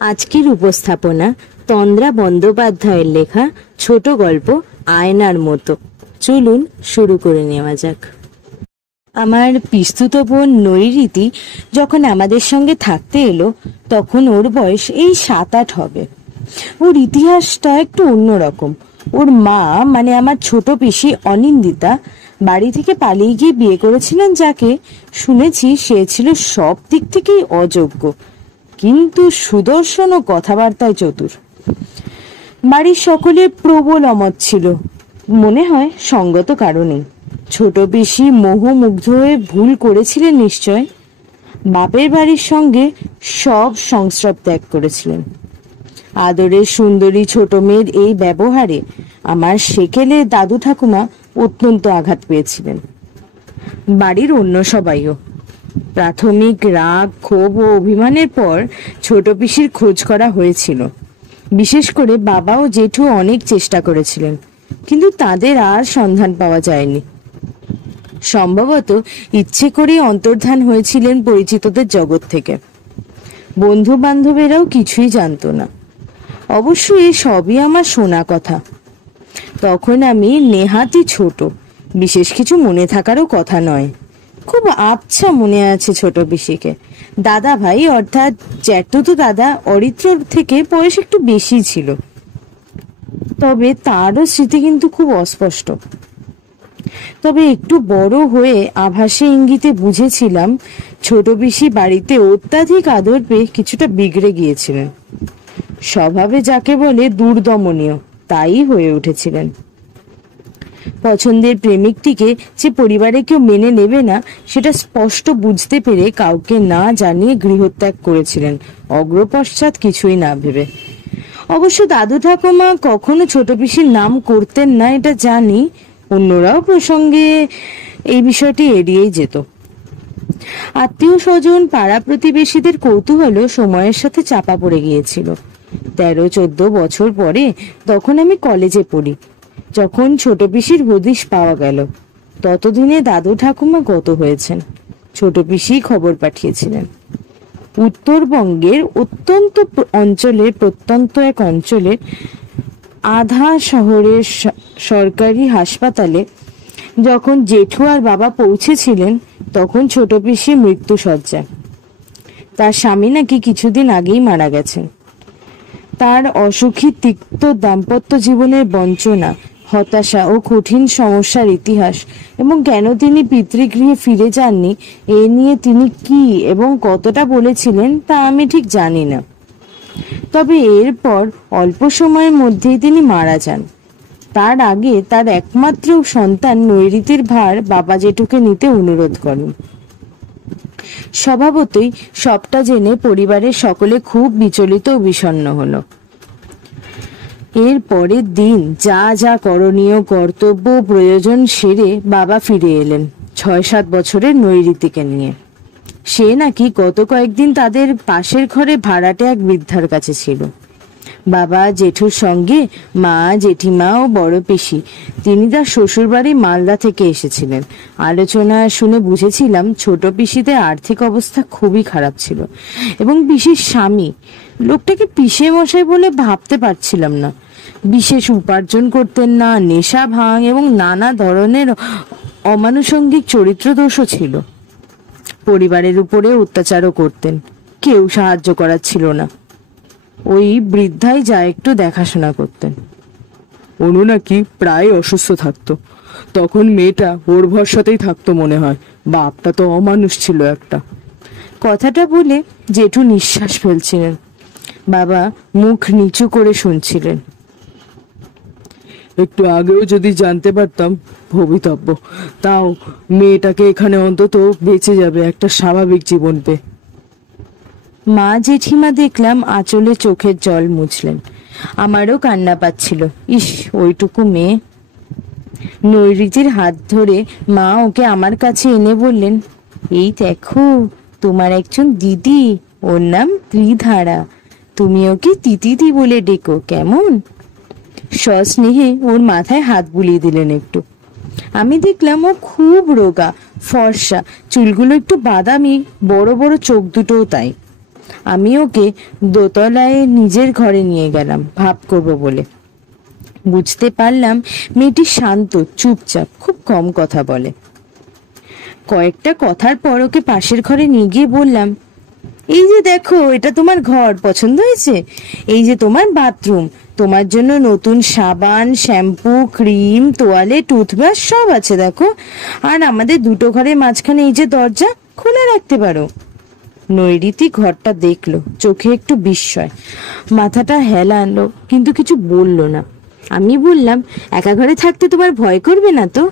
আজকের উপস্থাপনা তন্দ্রা বন্দ্যোপাধ্যায়ের লেখা ছোট গল্প আয়নার মতো। চলুন শুরু করে নেওয়া যাক। আমার পিস্তুত বোন নৈরীতি যখন আমাদের সঙ্গে থাকতে এলো তখন ওর বয়স এই 7-8 হবে। ওর ইতিহাসটা একটু অন্যরকম। ওর মা মানে আমার ছোট পিসি অনিন্দিতা বাড়ি থেকে পালিয়ে গিয়ে বিয়ে করেছিলেন যাকে, শুনেছি সে ছিল সব দিক থেকেই অযোগ্য, কিন্তু সুদর্শন ও কথাবার্তায় চতুর। বাড়ির সকলের প্রবল অমত ছিল, মনে হয় সঙ্গত কারণে। ছোট পিসি মোহমুগ্ধ হয়ে ভুল করেছিলেন নিশ্চয়। বাপের বাড়ির সঙ্গে সব সংস্রব ত্যাগ করেছিলেন। আদরের সুন্দরী ছোট মেয়ের এই ব্যবহারে আমার সেকেলে দাদু ঠাকুমা অত্যন্ত আঘাত পেয়েছিলেন, বাড়ির অন্য সবাইও। প্রাথমিক রাগ, ক্ষোভ ও অভিমানের পর ছোট পিসির খোঁজ করা হয়েছিল। বিশেষ করে বাবা ও জেঠু অনেক চেষ্টা করেছিলেন, কিন্তু তাদের আর সন্ধান পাওয়া যায়নি। সম্ভবত ইচ্ছে করে অন্তর্ধান হয়েছিলেন পরিচিতদের জগৎ থেকে। বন্ধু বান্ধবেরাও কিছুই জানতো না। অবশ্য এই সবই আমার শোনা কথা। তখন আমি নেহাতি ছোট, বিশেষ কিছু মনে থাকারও কথা নয়। খুব আবছা মনে আছে ছোট পিসিকে। দাদা ভাই অর্থাৎ জ্যাঠতো দাদা অরিত্রর থেকে বয়স একটু বেশি ছিল, তবে তারও স্মৃতি কিন্তু খুব অস্পষ্ট। তবে একটু বড় হয়ে আভাসে ইঙ্গিতে বুঝেছিলাম ছোট পিসি বাড়িতে অত্যাধিক আদর পেয়ে কিছুটা বিগড়ে গিয়েছিলেন। স্বভাবে যাকে বলে দুর্দমনীয় তাই হয়ে উঠেছিলেন। পছন্দের প্রেমিকটিকে যে পরিবারে কেউ মেনে নেবে না সেটা স্পষ্ট বুঝতে পেরে কাউকে না জানিয়ে গৃহত্যাগ করেছিলেন, অগ্রপশ্চাৎ কিছুই না ভেবে। অবশ্য দাদু ঠাকুমা কখনো ছোট পিসির নাম করতেন না এটা জানি, অন্যরাও প্রসঙ্গে এই বিষয়টি এড়িয়েই যেত। আত্মীয় স্বজন পাড়া প্রতিবেশীদের কৌতূহল সময়ের সাথে চাপা পড়ে গিয়েছিল। 13-14 বছর পরে তখন আমি কলেজে পড়ি। যখন ছোট পিসির হদিশ পাওয়া গেল ততদিনে দাদু ঠাকুমা গত হয়েছেন। ছোট পিসি খবর পাঠিয়েছিলেন উত্তরবঙ্গের প্রত্যন্ত এক অঞ্চলের আধা শহরের সরকারি হাসপাতালে যখন জেঠু আর বাবা পৌঁছেছিলেন তখন ছোট পিসি মৃত্যু শয্যায়। তার স্বামী নাকি কিছুদিন আগেই মারা গেছেন। তার অসুখী তিক্ত দাম্পত্য জীবনের বঞ্চনা, হতাশা ও কঠিন সমস্যার ইতিহাস এবং কেন তিনি পিতৃগৃহে ফিরে যাননি এ নিয়ে তিনি কি এবং কতটা বলেছিলেন তা আমি ঠিক জানি না। তবে এরপর অল্প সময়ের মধ্যেই তিনি মারা যান। তার আগে তার একমাত্র সন্তান নৈরীতির ভার বাবা জেঠুকে নিতে অনুরোধ করেন। স্বভাবতই সবটা জেনে পরিবারের সকলে খুব বিচলিত ও বিষণ্ণ হলো। এর পরের দিন যা যা করণীয় কর্তব্য প্রয়োজন সেরে বাবা ফিরে এলেন 6-7 বছরের নৈরীতিকে নিয়ে। সে নাকি গত কয়েকদিন তাদের পাশের ঘরে ভাড়াটে এক বৃদ্ধার কাছে ছিল। বাবা জেঠুর সঙ্গে মা, জেঠিমা ও বড় পিসি, তিনি তার শ্বশুর বাড়ি মালদা থেকে এসেছিলেন। আলোচনা শুনে বুঝেছিলাম ছোট পিসিদের আর্থিক অবস্থা খুবই খারাপ ছিল এবং পিসির স্বামী, লোকটাকে পিসে মশাই বলে ভাবতে পারছিলাম না, বিশেষ উপার্জন করতেন না, নেশা ভাঙ এবং নানা ধরনের অমানুষঙ্গিক চরিত্র দোষও ছিল। পরিবারের উপরে অত্যাচারও করতেন, কেউ সাহায্য করার ছিল না। ওই বৃদ্ধাই যা একটু দেখাশোনা করতেন। অনু নাকি প্রায় অসুস্থ থাকতো, তখন মেয়েটা ওর ভরসাতেই থাকতো মনে হয়। বাপটা তো অমানুষ ছিল একটা। কথাটা বলে জেঠু নিঃশ্বাস ফেলছিলেন। বাবা মুখ নিচু করে শুনছিলেন। একটু আগেও যদি জানতে পারতাম ভবিতব্য, তাও মেয়েটাকে এখানে অন্তত বেঁচে যাবে একটা স্বাভাবিক জীবন পেয়ে। মা জেঠিমা দেখলাম আঁচলে চোখের জল মুছলেন। আমারও কান্না পাচ্ছিল। ইস, ওইটুকু মেয়ে। নৈরীতির হাত ধরে মা ওকে আমার কাছে এনে বললেন, এই দেখো তোমার একজন দিদি, ওর নাম ত্রিধারা, তুমি ওকে তিতিদি বলে ডেকো কেমন। সস্নেহে ওর মাথায় হাত বুলিয়ে দিলেন একটু। আমি দেখলাম ও খুব রোগা, ফর্সা, চুলগুলো একটু বাদামি, বড় বড় চোখ দুটোও তাই। আমি ওকে দোতলায় নিজের ঘরে নিয়ে গেলাম ভাব করব বলে। বুঝতে পারলাম মেয়েটি শান্ত, চুপচাপ, খুব কম কথা বলে। কয়েকটা কথার পর ওকে পাশের ঘরে নিয়ে গিয়ে বললাম, এই যে দেখো, এটা তোমার ঘর, পছন্দ হয়েছে? এই যে তোমার বাথরুম, তোমার জন্য নতুন সাবান, শ্যাম্পু, ক্রিম, তোয়ালে, টুথব্রাশ সব আছে দেখো। আর আমাদের দুটো ঘরের মাঝখানে এই যে দরজা, খুলে রাখতে পারো। নৈরিতি ঘরটা দেখলো, চোখে একটু বিস্ময়, মাথাটা হেলালো, কিন্তু কিছু বলল না। আমি বললাম, একা ঘরে থাকতে তোমার ভয় করবে না তো?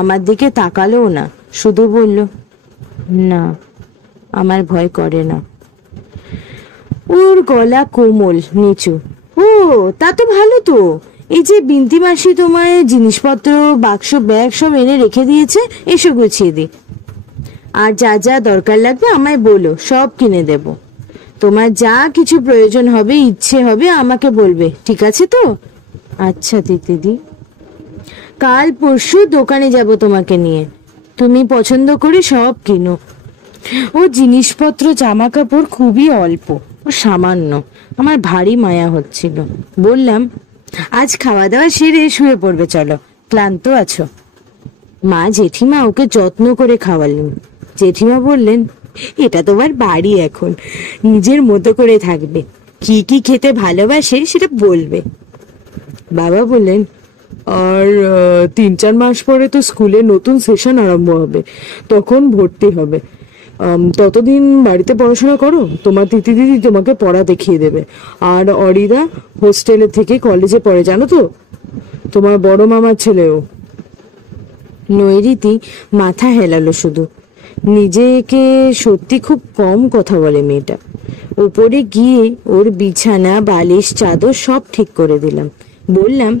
আমার দিকে তাকালোও না, শুধু বলল, না, আমার ভয় করে না। ওর গলা কোমল, নিচু। ও, তা তো ভালো তো। এই যে বিন্তি মাসি তোমায় জিনিসপত্র, বাক্স, ব্যাগ সব এনে রেখে দিয়েছে, এসো গুছিয়ে দি। আর যা যা দরকার লাগবে আমায় বলো, সব কিনে দেব। তোমার যা কিছু প্রয়োজন হবে, ইচ্ছে হবে, আমাকে বলবে, ঠিক আছে তো? আচ্ছা দিদি, কাল পরশু দোকানে যাব তোমাকে নিয়ে, তুমি পছন্দ করে সব কিনো। ও জিনিসপত্র, জামা কাপড় খুবই অল্প, ও সামান্য। আমার ভারী মায়া হচ্ছিল। বললাম, আজ খাওয়া দাওয়া সেরে শুয়ে পড়বে, চলো, ক্লান্ত আছো। মা জেঠিমা ওকে যত্ন করে খাওয়ালেন। জেঠিমা বললেন, এটা তোমার বাড়ি, এখন নিজের মতো করে থাকবে, কি কি খেতে ভালোবাসে সেটা বলবে। বাবা বললেন, আর 3-4 মাস পরে তো স্কুলে নতুন সেশন আরম্ভ হবে, তখন ভর্তি হবে। ততদিন বাড়িতে পড়াশোনা করো, তোমার তিথি দিদি তোমাকে পড়া দেখিয়ে দেবে। আর অরিদা হোস্টেলে থেকে কলেজে পড়ে, জানো তো, তোমার বড় মামার ছেলেও। নৈরিতি মাথা হেলালো শুধু। নিজেকে সত্যি খুব কম কথা বলে মেয়েটা। উপরে গিয়ে ওর বিছানা, বালিশ, চাদর সব ঠিক করে দিলাম। বললাম,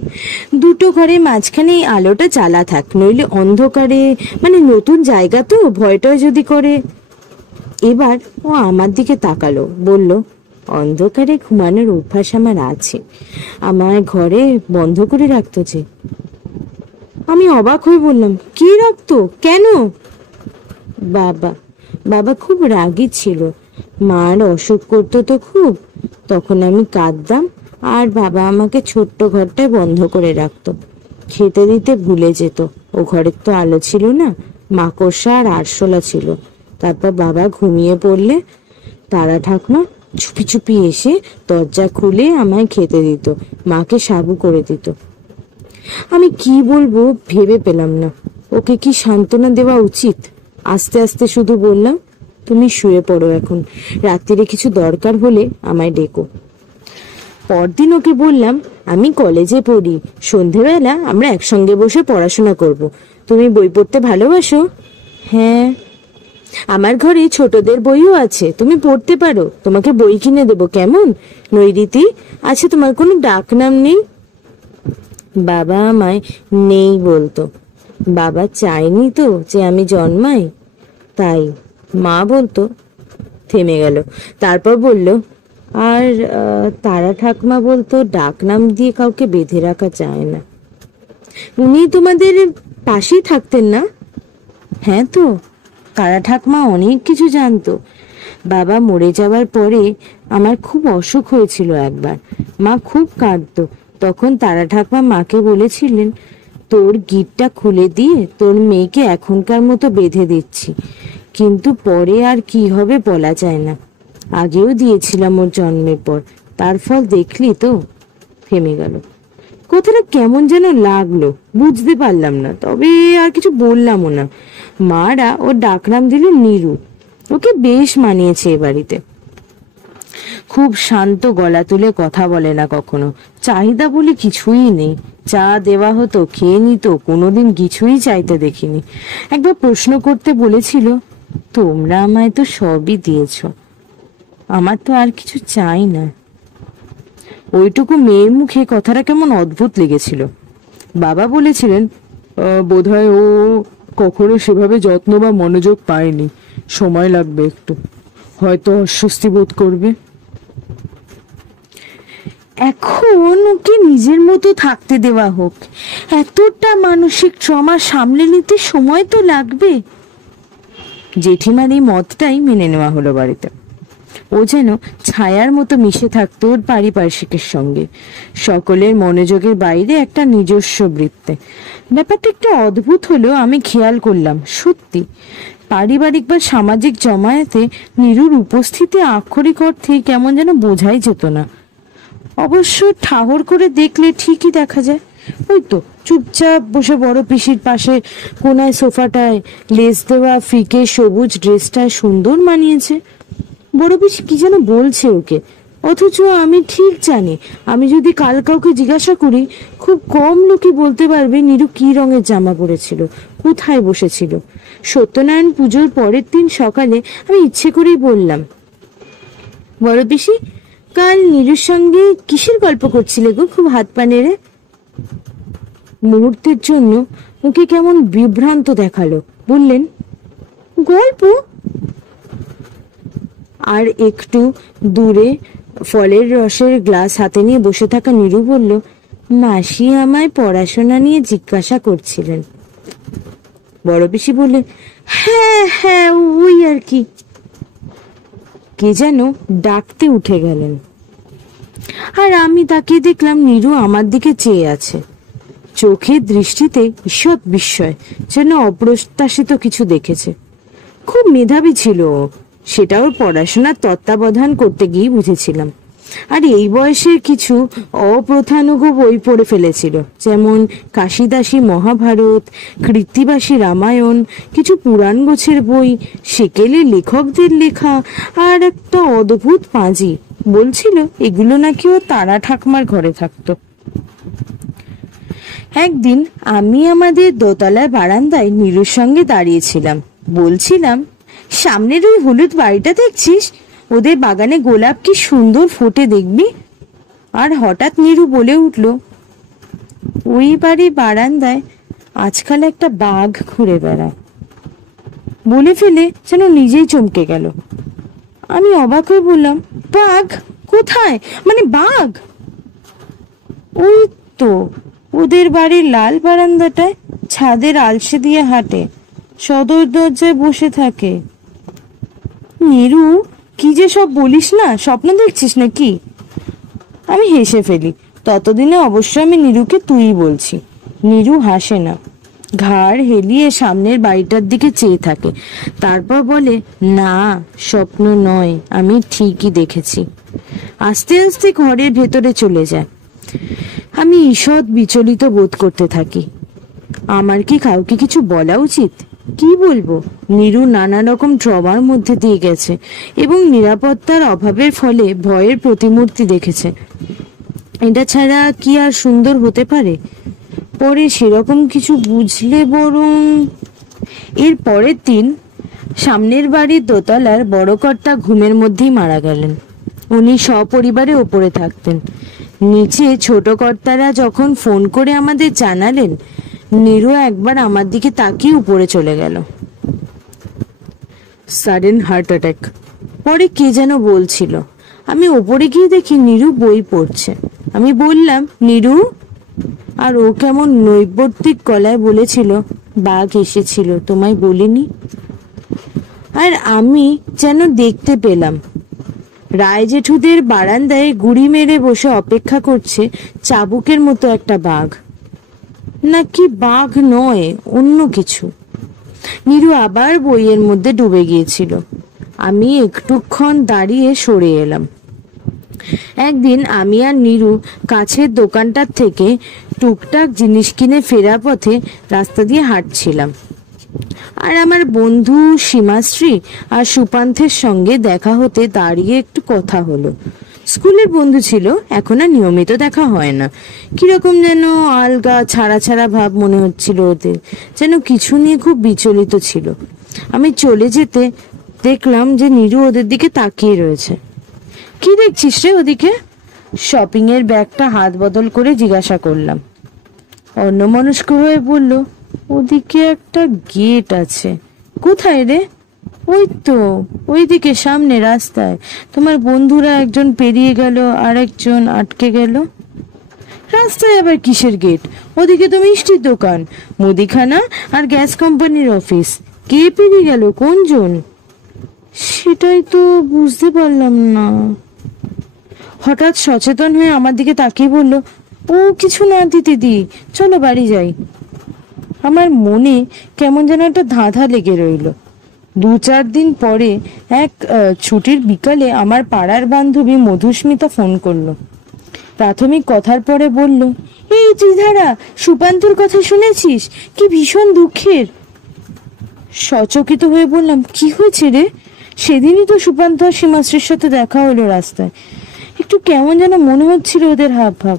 দুটো ঘরে মাঝখানে এই আলোটা জ্বালা থাক, নইলে অন্ধকারে, মানে নতুন জায়গা তো, ভয়টাও যদি করে। এবার ও আমার দিকে তাকালো, বলল, অন্ধকারে ঘুমানোর অভ্যাস আমার আছে, আমার ঘরে বন্ধ করে রাখতো যে। আমি অবাক হয়ে বললাম, কি রাখতো, কেন? বাবা বাবা খুব রাগী ছিল, মার অসুখ করতো তো খুব, তখন আমি কাঁদতাম, আর বাবা আমাকে ছোট্ট ঘরটায় বন্ধ করে রাখতো, খেতে দিতে ভুলে যেত। ও ঘরের তো আলো ছিল না, মাকড়সা আর আরশোলা ছিল। তারপর বাবা ঘুমিয়ে পড়লে তারা ঠাকুমা চুপি চুপি এসে দরজা খুলে আমায় খেতে দিত, মাকে সাবু করে দিত। আমি কি বলবো ভেবে পেলাম না। ওকে কি সান্ত্বনা দেওয়া উচিত? আস্তে আস্তে শুধু বললাম, তুমি শুয়ে পড়ো এখন, রাত্রিরে কিছু দরকার হলে আমায় ডেকো। পরদিন ওকে বললাম, আমি কলেজে পড়ি, সন্ধেবেলা আমরা একসঙ্গে বসে পড়াশোনা করব। তুমি বই পড়তে ভালোবাসো? হ্যাঁ। আমার ঘরে ছোটদের বইও আছে, তুমি পড়তে পারো, তোমাকে বই কিনে দেবো, কেমন? নৈরিতি, আচ্ছা তোমার কোনো ডাক নাম নেই? বাবা আমায় নেই বলতো। বাবা চায়নি তো যে আমি জন্মাই, তাই। মা বলতো। থেমে গেল, তারপর বলল, আর তারা ঠাকুমা বলতো ডাক নাম দিয়ে কাউকে বেঁধে রাখা যায় না। উনি তোমাদের পাশেই থাকতেন না? হ্যাঁ তো, তারা ঠাকুমা অনেক কিছু জানতো। বাবা মরে যাওয়ার পরে আমার খুব অসুখ হয়েছিল একবার, মা খুব কাঁদতো। তখন তারা ঠাকুমা মাকে বলেছিলেন, তোর গিঁটটা খুলে দিয়ে তোর মেয়েকে এখনকার মতো বেঁধে দিচ্ছি, কিন্তু পরে আর কি হবে বলা যায় না। আগেও দিয়েছিলাম ওর জন্মের পর, তার ফল দেখলি তো। থেমে গেল। কথাটা কেমন যেন লাগলো, বুঝতে পারলাম না, তবে আর কিছু বললামও না। মারা ওর ডাকনাম দিল নীরু, ওকে বেশ মানিয়েছে এ বাড়িতে। খুব শান্ত, গলা তুলে কথা বলে না কখনো, চাহিদা বলে কিছুই নেই। চা দেওয়া হতো, খেয়ে নিত, কোনোদিন কিছুই চাইতে দেখিনি। একবার প্রশ্ন করতে বলেছিল, তোমরা আমায় তো সবই দিয়েছ, আমার তো আর কিছু চাই না। ওইটুকু মেয়ের মুখে কথাটা কেমন অদ্ভুত লেগেছিল। বাবা বলেছিলেন, বোধহয় ও কখনো সেভাবে যত্ন বা মনোযোগ পায়নি, সময় লাগবে একটু, হয়তো অস্বস্তি বোধ করবে। এখন ওকে নিজের মতো থাকতে দেওয়া হোক, এতটা মানসিক ট্রমা সামলে নিতে সময় তো লাগবে। জেঠিমার এই মতটাই মেনে নেওয়া হলো বাড়িতে। ও যেন ছায়ার মতো মিশে থাকতো ওর পারিপার্শ্বিকের সঙ্গে, সকলের মনোযোগের বাইরে একটা নিজস্ব বৃত্তে। ব্যাপারটা একটু অদ্ভুত হলেও আমি খেয়াল করলাম, সত্যি পারিবারিক বা সামাজিক জমায়েতে নীরুর উপস্থিতি আক্ষরিক অর্থেই কেমন যেন বোঝাই যেত না। অবশ্য ঠাহর করে দেখলে ঠিকই দেখা যায়। ওই তো চুপচাপ বসে বড় পিসির পাশে কোনায় সোফাটায় লেস দেওয়া ফিকে সবুজ ড্রেসটায় সুন্দর মানিয়েছে। বড় পিসি কি যেন বলছে ওকে, অথচ আমি ঠিক জানি আমি যদি কাল কাউকে জিজ্ঞাসা করি খুব কম লোকই বলতে পারবে নীরু কি রঙের জামা পরেছিল, কোথায় বসেছিল। সত্যনারায়ণ পুজোর পরের দিন সকালে আমি ইচ্ছে করেই বললাম, বড় পিসি কাল নীরুর সঙ্গে কিসের গল্প করছিলে গো, খুব হাত পা নেড়ে। মুহূর্তের জন্য ওকে কেমন বিভ্রান্ত দেখালো, বললেন, গল্প? আর একটু দূরে ফলের রসের গ্লাস হাতে নিয়ে বসে থাকা নীরু বলল, মাসি আমায় পড়াশোনা নিয়ে জিজ্ঞাসা করছিলেন। বড় পিসি বললেন, হ্যাঁ হ্যাঁ ওই আর কি। কে যেন ডাকতে উঠে গেলেন, আর আমি তাকিয়ে দেখলাম নীরু আমার দিকে চেয়ে আছে, চোখের দৃষ্টিতে ঈষৎ বিস্ময়, যেন অপ্রত্যাশিত কিছু দেখেছে। খুব মেধাবী ছিল ও, সেটা ওর পড়াশোনার তত্ত্বাবধান করতে গিয়ে বুঝেছিলাম। আর এই বয়সের কিছু অপ্রথানুগ বই পড়ে ফেলেছিল, যেমন কাশিদাসী মহাভারত, কৃত্তিবাসী রামায়ণ, কিছু পুরাণ গোছের বই, সেকেলে লেখকদের লেখা, আর একটা অদ্ভুত পাঁজি। বলছিল এগুলো নাকি ও তারা ঠাকমার ঘরে থাকতো। একদিন আমি আমাদের দোতলার বারান্দায় নীরুর সঙ্গে দাঁড়িয়েছিলাম, বলছিলাম, সামনের ওই হলুদ বাড়িটা দেখছিস, ওদের বাগানে গোলাপ কি সুন্দর ফোটে দেখবি। আর হঠাৎ নীরু বলে উঠল, ওই বাড়ির বারান্দায় আজকাল একটা বাঘ ঘুরে বেড়ায়। বলে ফেলে যেন নিজেই চমকে গেল। আমি অবাক হয়ে বললাম, বাঘ কোথায়, মানে বাঘ? ওই তো ওদের বাড়ির লাল বারান্দাটায়, ছাদের আলসে দিয়ে হাঁটে, সদর দরজায় বসে থাকে। নীরু কি যে সব বলিস না, স্বপ্ন দেখছিস নাকি? আমি হেসে ফেলি। ততদিনে অবশ্য আমি নীরুকে তুই বলছি। নীরু হাসে না, ঘাড় হেলিয়ে সামনের বাড়িটার দিকে চেয়ে থাকে, তারপর বলে, না স্বপ্ন নয়, আমি ঠিকই দেখেছি। আস্তে আস্তে ঘরের ভেতরে চলে যায়। আমি ঈষৎ বিচলিত বোধ করতে থাকি। আমার কি কাউকে কিছু বলা উচিত? কি বলবো? নীরু নানা রকম ট্রমার মধ্যে দিয়ে গেছে এবং নিরাপত্তার অভাবের ফলে ভয়ের প্রতিমূর্তি দেখেছে। এটা ছাড়া কি আর সুন্দর হতে পারে? পরে সেরকম কিছু বুঝলে বরং। এর পরের দিন সামনের বাড়ির দোতলার বড় কর্তা ঘুমের মধ্যেই মারা গেলেন। উনি সপরিবারে ওপরে থাকতেন। নিচে ছোট কর্তারা যখন ফোন করে আমাদের জানালেন, নীরু একবার আমার দিকে তাকিয়ে উপরে চলে গেল। Sudden heart attack. পরে কে যেন বলছিল। আমি ওপরে গিয়ে দেখি নীরু বই পড়ছে। আমি বললাম, নীরু? আর ও কেমন নৈবর্তিক গলায় বলেছিল, বাঘ এসেছিল, তোমায় বলিনি? আর আমি যেন দেখতে পেলাম রায় জেঠুদের বারান্দায় গুড়ি মেরে বসে অপেক্ষা করছে চাবুকের মতো একটা বাঘ। নাকি বাঘ নয়, অন্য কিছু। নীরু আবার বইয়ের মধ্যে ডুবে গিয়েছিল। আমি একটুক্ষণ দাঁড়িয়ে সরে এলাম। একদিন আমি আর নীরু কাছের দোকানটার থেকে টুকটাক জিনিস কিনে ফেরার পথে রাস্তা দিয়ে হাঁটছিলাম। আর আমার বন্ধু সীমাশ্রী আর সুপান্থের সঙ্গে দেখা হতে দাঁড়িয়ে একটু কথা হলো। স্কুলের বন্ধু ছিল, এখন আর নিয়মিত দেখা হয় না। কিরকম যেন আলগা ছাড়া ছাড়া ভাব মনে হচ্ছিল ওদের, যেন কিছু নিয়ে খুব বিচলিত ছিল। আমি চলে যেতে দেখলাম যে নীরু ওদের দিকে তাকিয়ে রয়েছে। কি দেখছিস রে ওদিকে? শপিং এর ব্যাগটা হাত বদল করে জিজ্ঞাসা করলাম। অন্যমনস্ক হয়ে বলল, ওদিকে একটা গেট আছে। কোথায় রে? ওই তো ওইদিকে সামনে রাস্তায়। তোমার বন্ধুরা একজন পেরিয়ে গেল আর একজন আটকে গেল। রাস্তায় আবার কিসের গেট? ওদিকে তো মিষ্টির দোকান, মুদিখানা আর গ্যাস কোম্পানির অফিস। কে পেরিয়ে গেল? কোনজন? সেটাই তো বুঝতে পারলাম না। হঠাৎ সচেতন হয়ে আমার দিকে তাকিয়ে বলল, ও কিছু না দিদি, চলো বাড়ি যাই। আমার মনে কেমন যেন একটা ধাঁধা লেগে রইল। 2-4 দিন পরে এক ছুটির বিকালে আমার পাড়ার বান্ধবী মধুস্মিতা ফোন করলো। প্রাথমিক কথার পরে বলল, এই ত্রিধারা, সুপান্তর কথা শুনেছিস? কি ভীষণ দুঃখের। সচকিত হয়ে বললাম, কি হয়েছে রে? সেদিনই তো সুপান্ত আর সীমাশ্রীর সাথে দেখা হলো রাস্তায়। একটু কেমন যেন মনে হচ্ছিল ওদের হাব ভাব।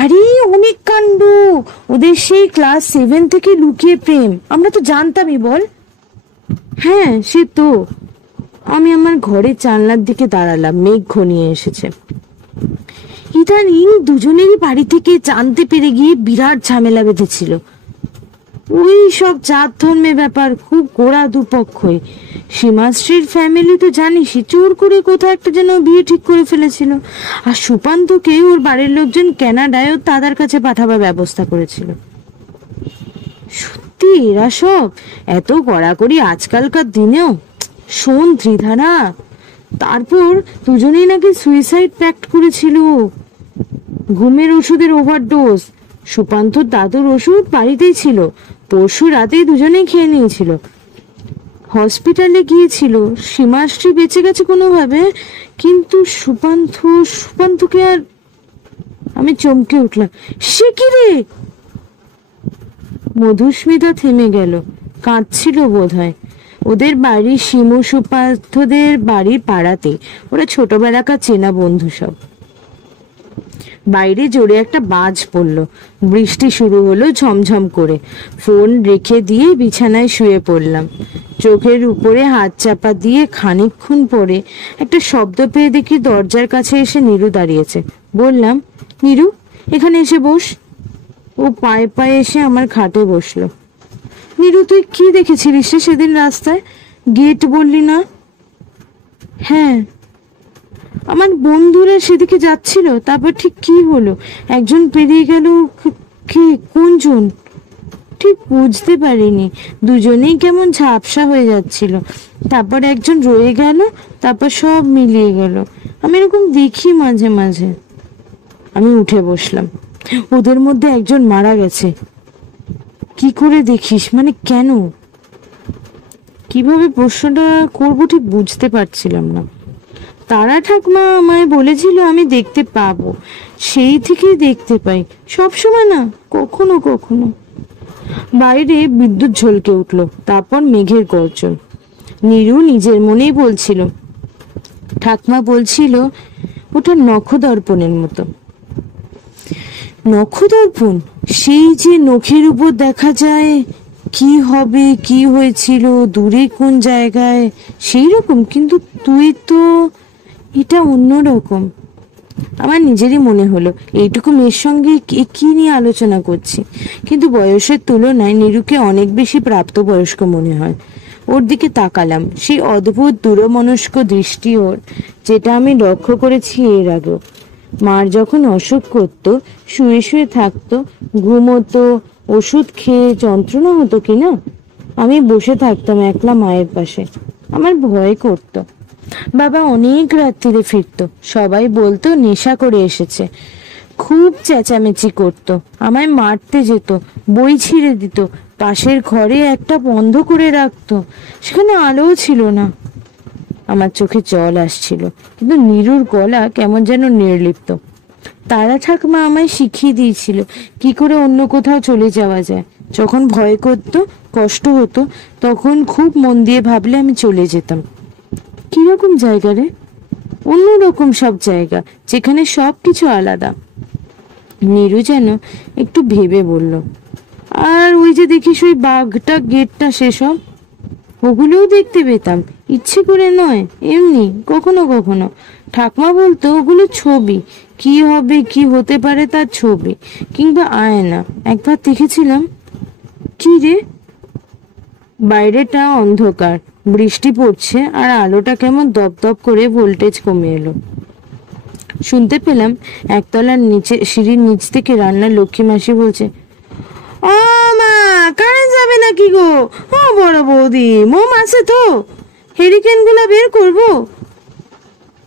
আরে অনেক কাণ্ড, ওদের সেই ক্লাস 7 থেকে লুকিয়ে প্রেম, আমরা তো জানতামই বল। হ্যাঁ সে তো। আমি আমার ঘরের জানলার দিকে দাঁড়ালাম, মেঘ ঘনিয়ে এসেছে। ইদানিং দুজনেরই বাড়ি থেকে জানতে পেরে গিয়ে বিরাট ঝামেলা বেঁধেছিল। ওই সব জাত ধর্মের ব্যাপার, খুব গোড়া দুপক্ষই। সীমাশ্রীর ফ্যামিলি তো জানিসই, জোর করে কোথাও একটা যেন বিয়ে ঠিক করে ফেলেছিল। আর সুপান্তকে ওর বাড়ির লোকজন কানাডায় ওর দাদার কাছে পাঠাবার ব্যবস্থা করেছিল। সত্যি এরা সব এত কড়াকড়ি আজকালকার দিনেও? শোন ত্রিধারা, তারপর দুজনেই নাকি সুইসাইড প্যাক্ট করেছিল। ঘুমের ওষুধের ওভারডোজ। সুপান্তর দাদুর ওষুধ বাড়িতেই ছিল, পরশু রাতেই দুজনেই খেয়ে নিয়েছিল। হসপিটালে গিয়েছিল, সীমাশ্রী বেঁচে গেছে কোনোভাবে, কিন্তু সুপান্তকে আর। আমি চমকে উঠলাম, সে কি রে? মধুস্মিতা থেমে গেল, কাঁদছিল বোধহয়। ওদের বাড়ি শিমু সুপান্তদের বাড়ির পাড়াতে, ওরা ছোটবেলাকার চেনা বন্ধু সব। বাইরে জোরে একটা বাজ পড়ল, বৃষ্টি শুরু হলো ঝমঝম করে। ফোন রেখে দিয়ে বিছানায় শুয়ে পড়লাম। চোখের উপরে হাত চাপা দিয়ে খানিকক্ষণ পরে একটা শব্দ পেয়ে দেখি দরজার কাছে এসে নীরু দাঁড়িয়েছে। বললাম, নীরু এখানে এসে বস। ও পায়ে পায়ে এসে আমার খাটে বসলো। নীরু, তুই কি দেখেছিলিস রে সেদিন রাস্তায়? গেট বললি না? হ্যাঁ, আমার বন্ধুরা সেদিকে যাচ্ছিল, তারপর ঠিক কি হলো, একজন পেরিয়ে গেল। কে, কোনজন ঠিক বুঝতে পারিনি। দুজনেই কেমন ঝাপসা হয়ে যাচ্ছিল, তারপর একজন রয়ে গেল, তারপর সব মিলিয়ে গেল। আমি এরকম দেখি মাঝে মাঝে। আমি উঠে বসলাম। ওদের মধ্যে একজন মারা গেছে। কি করে দেখিস, মানে কেন? কিভাবে প্রশ্নটা করবো ঠিক বুঝতে পারছিলাম না। তারা ঠাকমা আমায় বলেছিল আমি দেখতে পাবো, সেই থেকেই দেখতে পাই, সবসময় না, কখনো কখনো। বাইরে বিদ্যুৎ ঝলকে উঠলো, তারপর মেঘের গর্জন। নীরু নিজের মনেই বলছিল, ঠাকমা বলছিল ওটা নখদর্পণের মতো। নখদর্পণ? সেই যে নখের উপর দেখা যায় কি হবে, কি হয়েছিল, দূরে কোন জায়গায়, সেই রকম। কিন্তু তুই তো, এটা অন্যরকম। আমার নিজেরই মনে হলো এইটুকু মেয়ের সঙ্গে কি নিয়ে আলোচনা করছি, কিন্তু বয়সের তুলনায় নীরুকে অনেক বেশি প্রাপ্তবয়স্ক মনে হয়। ওর দিকে তাকালাম, সেই অদ্ভুত দূরমনস্ক দৃষ্টি ওর, যেটা আমি লক্ষ্য করেছি এর আগেও। মার যখন অসুখ করতো, শুয়ে শুয়ে থাকতো, ঘুমোতো, ওষুধ খেয়ে যন্ত্রণা হতো কিনা, আমি বসে থাকতাম একলা মায়ের পাশে। আমার ভয় করতো। বাবা অনেক রাত্রিরে ফিরতো, সবাই বলতো নেশা করে এসেছে। খুব চেঁচামেচি করতো, আমায় মারতে যেত, বই ছিঁড়ে দিত, পাশের ঘরে একটা বন্ধ করে রাখতো, সেখানে আলোও ছিল না। আমার চোখে জল আসছিল, কিন্তু নীরুর গলা কেমন যেন নির্লিপ্ত। তারা ঠাকমা আমায় শিখিয়ে দিয়েছিল কি করে অন্য কোথাও চলে যাওয়া যায়। যখন ভয় করতো, কষ্ট হতো, তখন খুব মন দিয়ে ভাবলে আমি চলে যেতাম। কিরকম জায়গা রে? অন্যরকম সব জায়গা, যেখানে সবকিছু আলাদা। নীরু যেন একটু ভেবে বলল, আর ওই যে দেখিস ওই বাঘটা, গেটটা, সেসব, ওগুলোও দেখতে পেতাম, ইচ্ছে করে নয়, এমনি কখনো কখনো। ঠাকমা বলতো ওগুলো ছবি, কি হবে কি হতে পারে তার ছবি, কিংবা আয়না। একবার দেখেছিলাম। কি রে? বাইরেটা অন্ধকার, বৃষ্টি পড়ছে, আর আলোটা কেমন দপদপ করে ভোল্টেজ কমে এলো। শুনতে পেলাম একতলার নিচে, সিঁড়ির নিচ থেকে রান্নার লক্ষ্মী মাসি বলছে, ও মা, কারেন্ট যাবে নাকি গো? ও বড় বৌদি, মোম আছে তো? হেরিকেন গুলা বের করবো?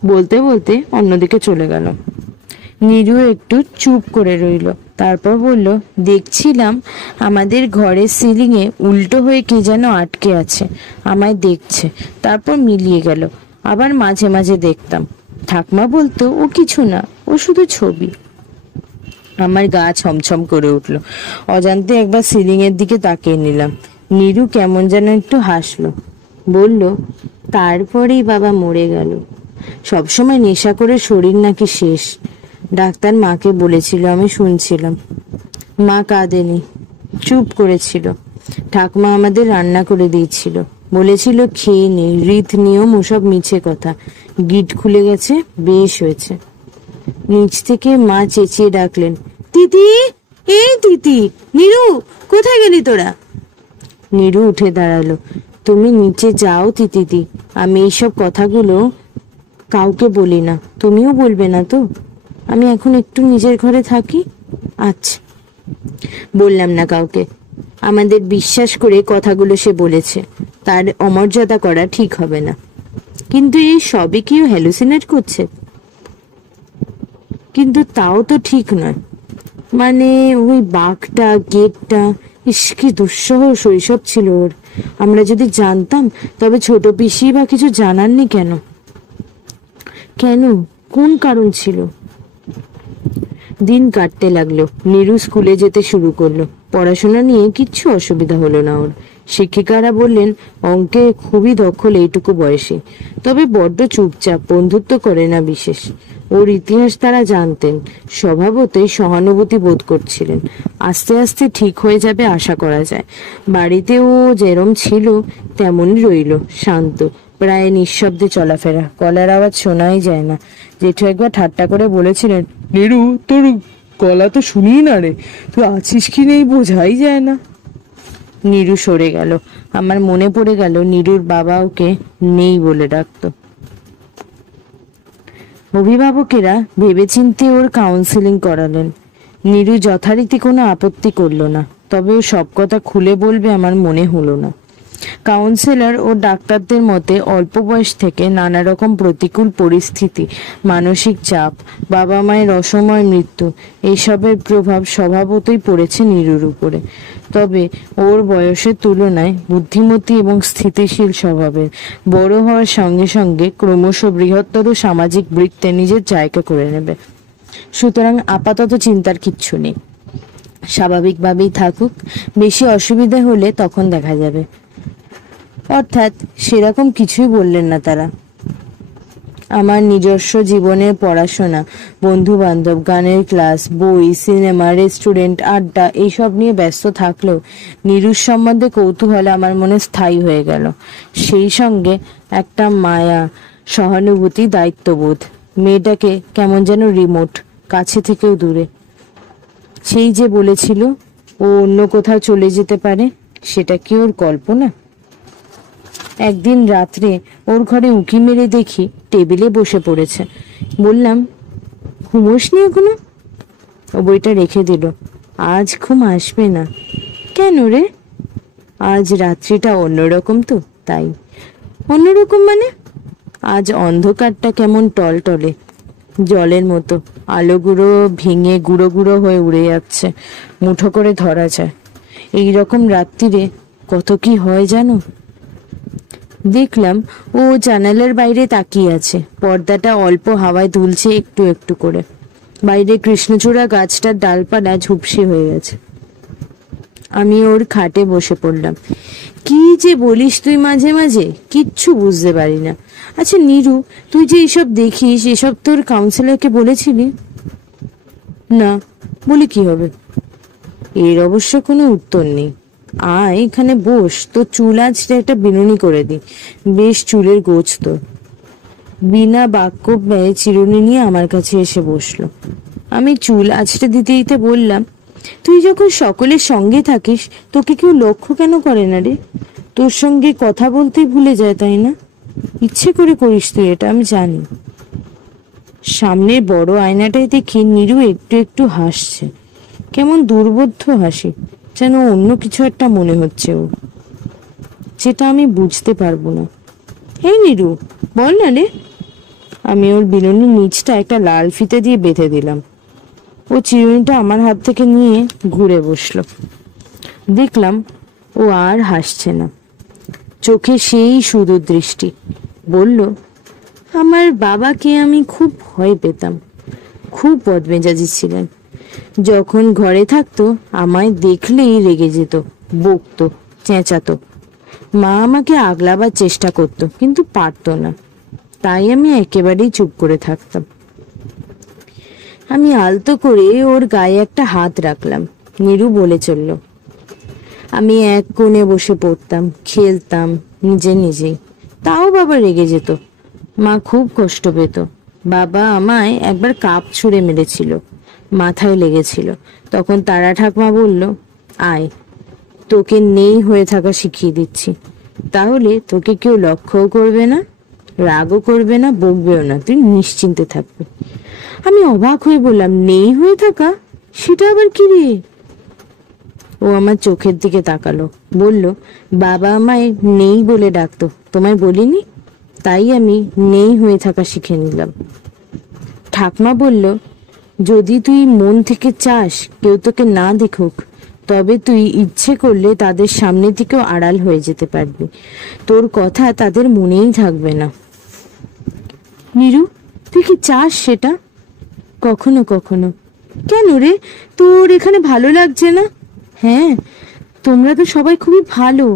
বলতে বলতে অন্যদিকে চলে গেল। নীরু একটু চুপ করে রইল, তারপর বলল, দেখছিলাম আমাদের ঘরের সিলিং এ উল্টো হয়ে কে যেন আটকে আছে, আমায় দেখছে, তারপর মিলিয়ে গেল। আবার মাঝে মাঝে দেখতাম। ঠাকমা বলতো ও কিছু না, ও শুধু ছবি। আমার গা ছমছম করে উঠলো। অজান্তে একবার সিলিং এর দিকে তাকিয়ে নিলাম। নীরু কেমন যেন একটু হাসলো, বলল, তারপরেই বাবা মরে গেল। সবসময় নেশা করে শরীর নাকি শেষ। ডাক্তার মাকে বলেছিল, আমি শুনছিলাম। মা কাঁদেনি, চুপ করেছিল। ঠাকুমা আমাদের রান্না করে দিয়েছিল, বলেছিল খেয়ে নে, রীত নিয়ম ওসব মিছে কথা। গিট খুলে গেছে, বেশ হয়েছে। নিচ থেকে মা চেঁচিয়ে ডাকলেন, তিতি, এই তিতি, নীরু, কোথায় গেলি তোরা? নীরু উঠে দাঁড়ালো। তুমি নিচে যাও তিতিদি, আমি এইসব কথাগুলো কাউকে বলি না, তুমিও বলবে না তো? আমি এখন একটু নিজের ঘরে থাকি। আচ্ছা। বললাম না কাউকে। আমাদের বিশ্বাস করে কথাগুলো সে বলেছে, তার অমর্যাদা করা ঠিক হবে না। কিন্তু এই সবে কেউ হ্যালুসিনেট করছে? কিন্তু তাও তো ঠিক নয়। মানে ওই বাঘটা, গেটটা, ইস কি দুঃসহ শৈশব ছিল ওর। আমরা যদি জানতাম, তবে ছোট পিসি বা কিছু জানাননি কেন? কেন, কোন কারণ ছিল? দিন কাটতে লাগলো। নীরু স্কুলে যেতে শুরু করলো। পড়াশোনা নিয়ে কিচ্ছু অসুবিধা হলো না ওর। শিক্ষিকারা বললেন অঙ্কে খুবই দক্ষ এইটুকু বয়সে, তবে বড্ড চুপচাপ, বন্ধুত্ব করে না বিশেষ। ওর ইতিহাস তারা জানতেন, স্বভাবতই সহানুভূতি বোধ করছিলেন। আস্তে আস্তে ঠিক হয়ে যাবে আশা করা যায়। বাড়িতেও যেরম ছিল তেমনই রইল, শান্ত, প্রায় নিঃশব্দে চলাফেরা, গলার আওয়াজ শোনাই যায় না। জেঠু একবার ঠাট্টা করে বলেছিলেন, নীরু, তোর গলা তো শুনি না রে, তুই আছিস কি নেই বোঝাই যায় না। নীরু সরে গেল। আমার মনে পড়ে গেল নীরুর বাবা ওকে নেই বলে ডাকতো। অভিভাবকেরা ভেবেচিন্তে ওর কাউন্সিলিং করালেন। নীরু যথারীতি কোনো আপত্তি করলো না, তবে ও সব কথা খুলে বলবে আমার মনে হলো না। কাউন্সিলর ও ডাক্তারদের মতে অল্প বয়স থেকে নানা রকম প্রতিকূল পরিস্থিতি, মানসিক চাপ, বাবা মায়ের অসময় মৃত্যু, এইসবের প্রভাব স্বভাবতই পড়েছে নীরুর উপরে। তবে ওর বয়সের তুলনায় বুদ্ধিমতী এবং স্থিতিশীল স্বভাবের, বড় হওয়ার সঙ্গে সঙ্গে ক্রমশ বৃহত্তর সামাজিক বৃত্তে নিজের জায়গা করে নেবে। সুতরাং আপাতত চিন্তার কিচ্ছু নেই, স্বাভাবিকভাবেই থাকুক, বেশি অসুবিধা হলে তখন দেখা যাবে। অর্থাৎ সেরকম কিছুই বললেন না তারা। আমার নিজস্ব জীবনের পড়াশোনা, বন্ধু বান্ধব, গানের ক্লাস, বই, সিনেমা, রেস্টুরেন্ট, আড্ডা এইসব নিয়ে ব্যস্ত থাকলেও নীরুর সম্বন্ধে কৌতূহল আমার মনে স্থায়ী হয়ে গেল। সেই সঙ্গে একটা মায়া, সহানুভূতি, দায়িত্ববোধ। মেয়েটাকে কেমন যেন রিমোট, কাছে থেকেও দূরে। সেই যে বলেছিল ও অন্য কোথাও চলে যেতে পারে, সেটা কি ওর কল্পনা? একদিন রাত্রে ওর ঘরে উঁকি মেরে দেখি টেবিলে বসে পড়েছে। বললাম, ঘুমোসনি এখনো? ও বইটা রেখে দিল। আজ ঘুম আসবে না। কেন রে? আজ রাত্রিটা অন্যরকম তো, তাই। অন্যরকম মানে? আজ অন্ধকারটা কেমন টলটলে, জলের মতো, আলোগুলো ভেঙে গুঁড়ো গুঁড়ো হয়ে উড়ে যাচ্ছে, মুঠো করে ধরা যায়। এইরকম রাত্রিরে কত কি হয় জানো? দেখলাম ও জানালার বাইরে তাকিয়ে আছে, পর্দাটা অল্প হাওয়ায় দুলছে একটু একটু করে। বাইরে কৃষ্ণচূড়া গাছটার ডালপালা ঝুপসে হয়ে গেছে। আমি ওর খাটে বসে পড়লাম। কি যে বলিস তুই মাঝে মাঝে, কিচ্ছু বুঝতে পারি না। আচ্ছা নীরু, তুই যে এইসব দেখিস, এসব তোর কাউন্সিলরকে বলেছিলি? না, বলি কি হবে? এর অবশ্য কোনো উত্তর নেই। আয় এখানে বস, তোর চুল আঁচড়ে একটা বিনুনি করে দি, বেশ চুলের গোছ তোর। বিনা বাক্য ব্যয়ে চিরুনি নিয়ে আমার কাছে এসে বসলো। আমি চুল আঁচড়ে দিতে দিতে বললাম, তুই যখন সকলের সঙ্গে থাকিস, তোকে কেউ লক্ষ্য কেন করে না রে? তোর সঙ্গে কথা বলতেই ভুলে যায়, তাই না? ইচ্ছে করে করিস তুই এটা, আমি জানি। সামনের বড় আয়নাটায় দেখি নীরু একটু একটু হাসছে, কেমন দুর্বোধ্য হাসি, যেন অন্য কিছু একটা মনে হচ্ছে ও, যেটা আমি বুঝতে পারবো না। এই নিরু, বল না রে। আমি ওর বিনুনির নিচটা একটা লাল ফিতে দিয়ে বেঁধে দিলাম। ও চিরুনিটা আমার হাত থেকে নিয়ে ঘুরে বসলো। দেখলাম ও আর হাসছে না, চোখে সেই সুদূর দৃষ্টি। বলল, আমার বাবাকে আমি খুব ভয় পেতাম, খুব বদমেজাজি ছিলেন। যখন ঘরে থাকতো আমায় দেখলেই রেগে যেত, বকতো, চেঁচাতো। মা আমাকে আগলাবার চেষ্টা করতো কিন্তু পারতো না, তাই আমি একেবারেই চুপ করে থাকতাম। আমি আলতো করে ওর গায়ে একটা হাত রাখলাম। নিরু বলে চলল, আমি এক কোণে বসে পড়তাম, খেলতাম নিজে নিজেই, তাও বাবা রেগে যেত। মা খুব কষ্ট পেত। বাবা আমায় একবার কাপ ছুঁড়ে মেরেছিল, মাথায় লেগেছিল। তখন তারা ঠাকমা বলল, আয়, তোকে নেই হয়ে থাকা শিখিয়ে দিচ্ছি, তাহলে তোকে কেউ লক্ষ্যও করবে না, রাগও করবে না, বকবেও না, তুই নিশ্চিন্তে থাকবি। আমি অবাক হয়ে বললাম, নেই হয়ে থাকা, সেটা আবার কি রে? ও আমার চোখের দিকে তাকালো, বলল, বাবা আমায় নেই বলে ডাকতো, তোমায় বলিনি, তাই আমি নেই হয়ে থাকা শিখে নিলাম। ঠাকমা বলল, যদি তুই মন থেকে চাস কেউ তোকে না দেখুক, তবে তুই ইচ্ছে করলে তাদের সামনে থেকেও আড়াল হয়ে যেতে পারবি, তোর কথা তাদের মনেই থাকবে না। নিরু, তুই কি চাস সেটা? কখনো কখনো। কেন রে, তোর এখানে ভালো লাগছে না? হ্যাঁ, তোমরা তো সবাই খুবই ভালো,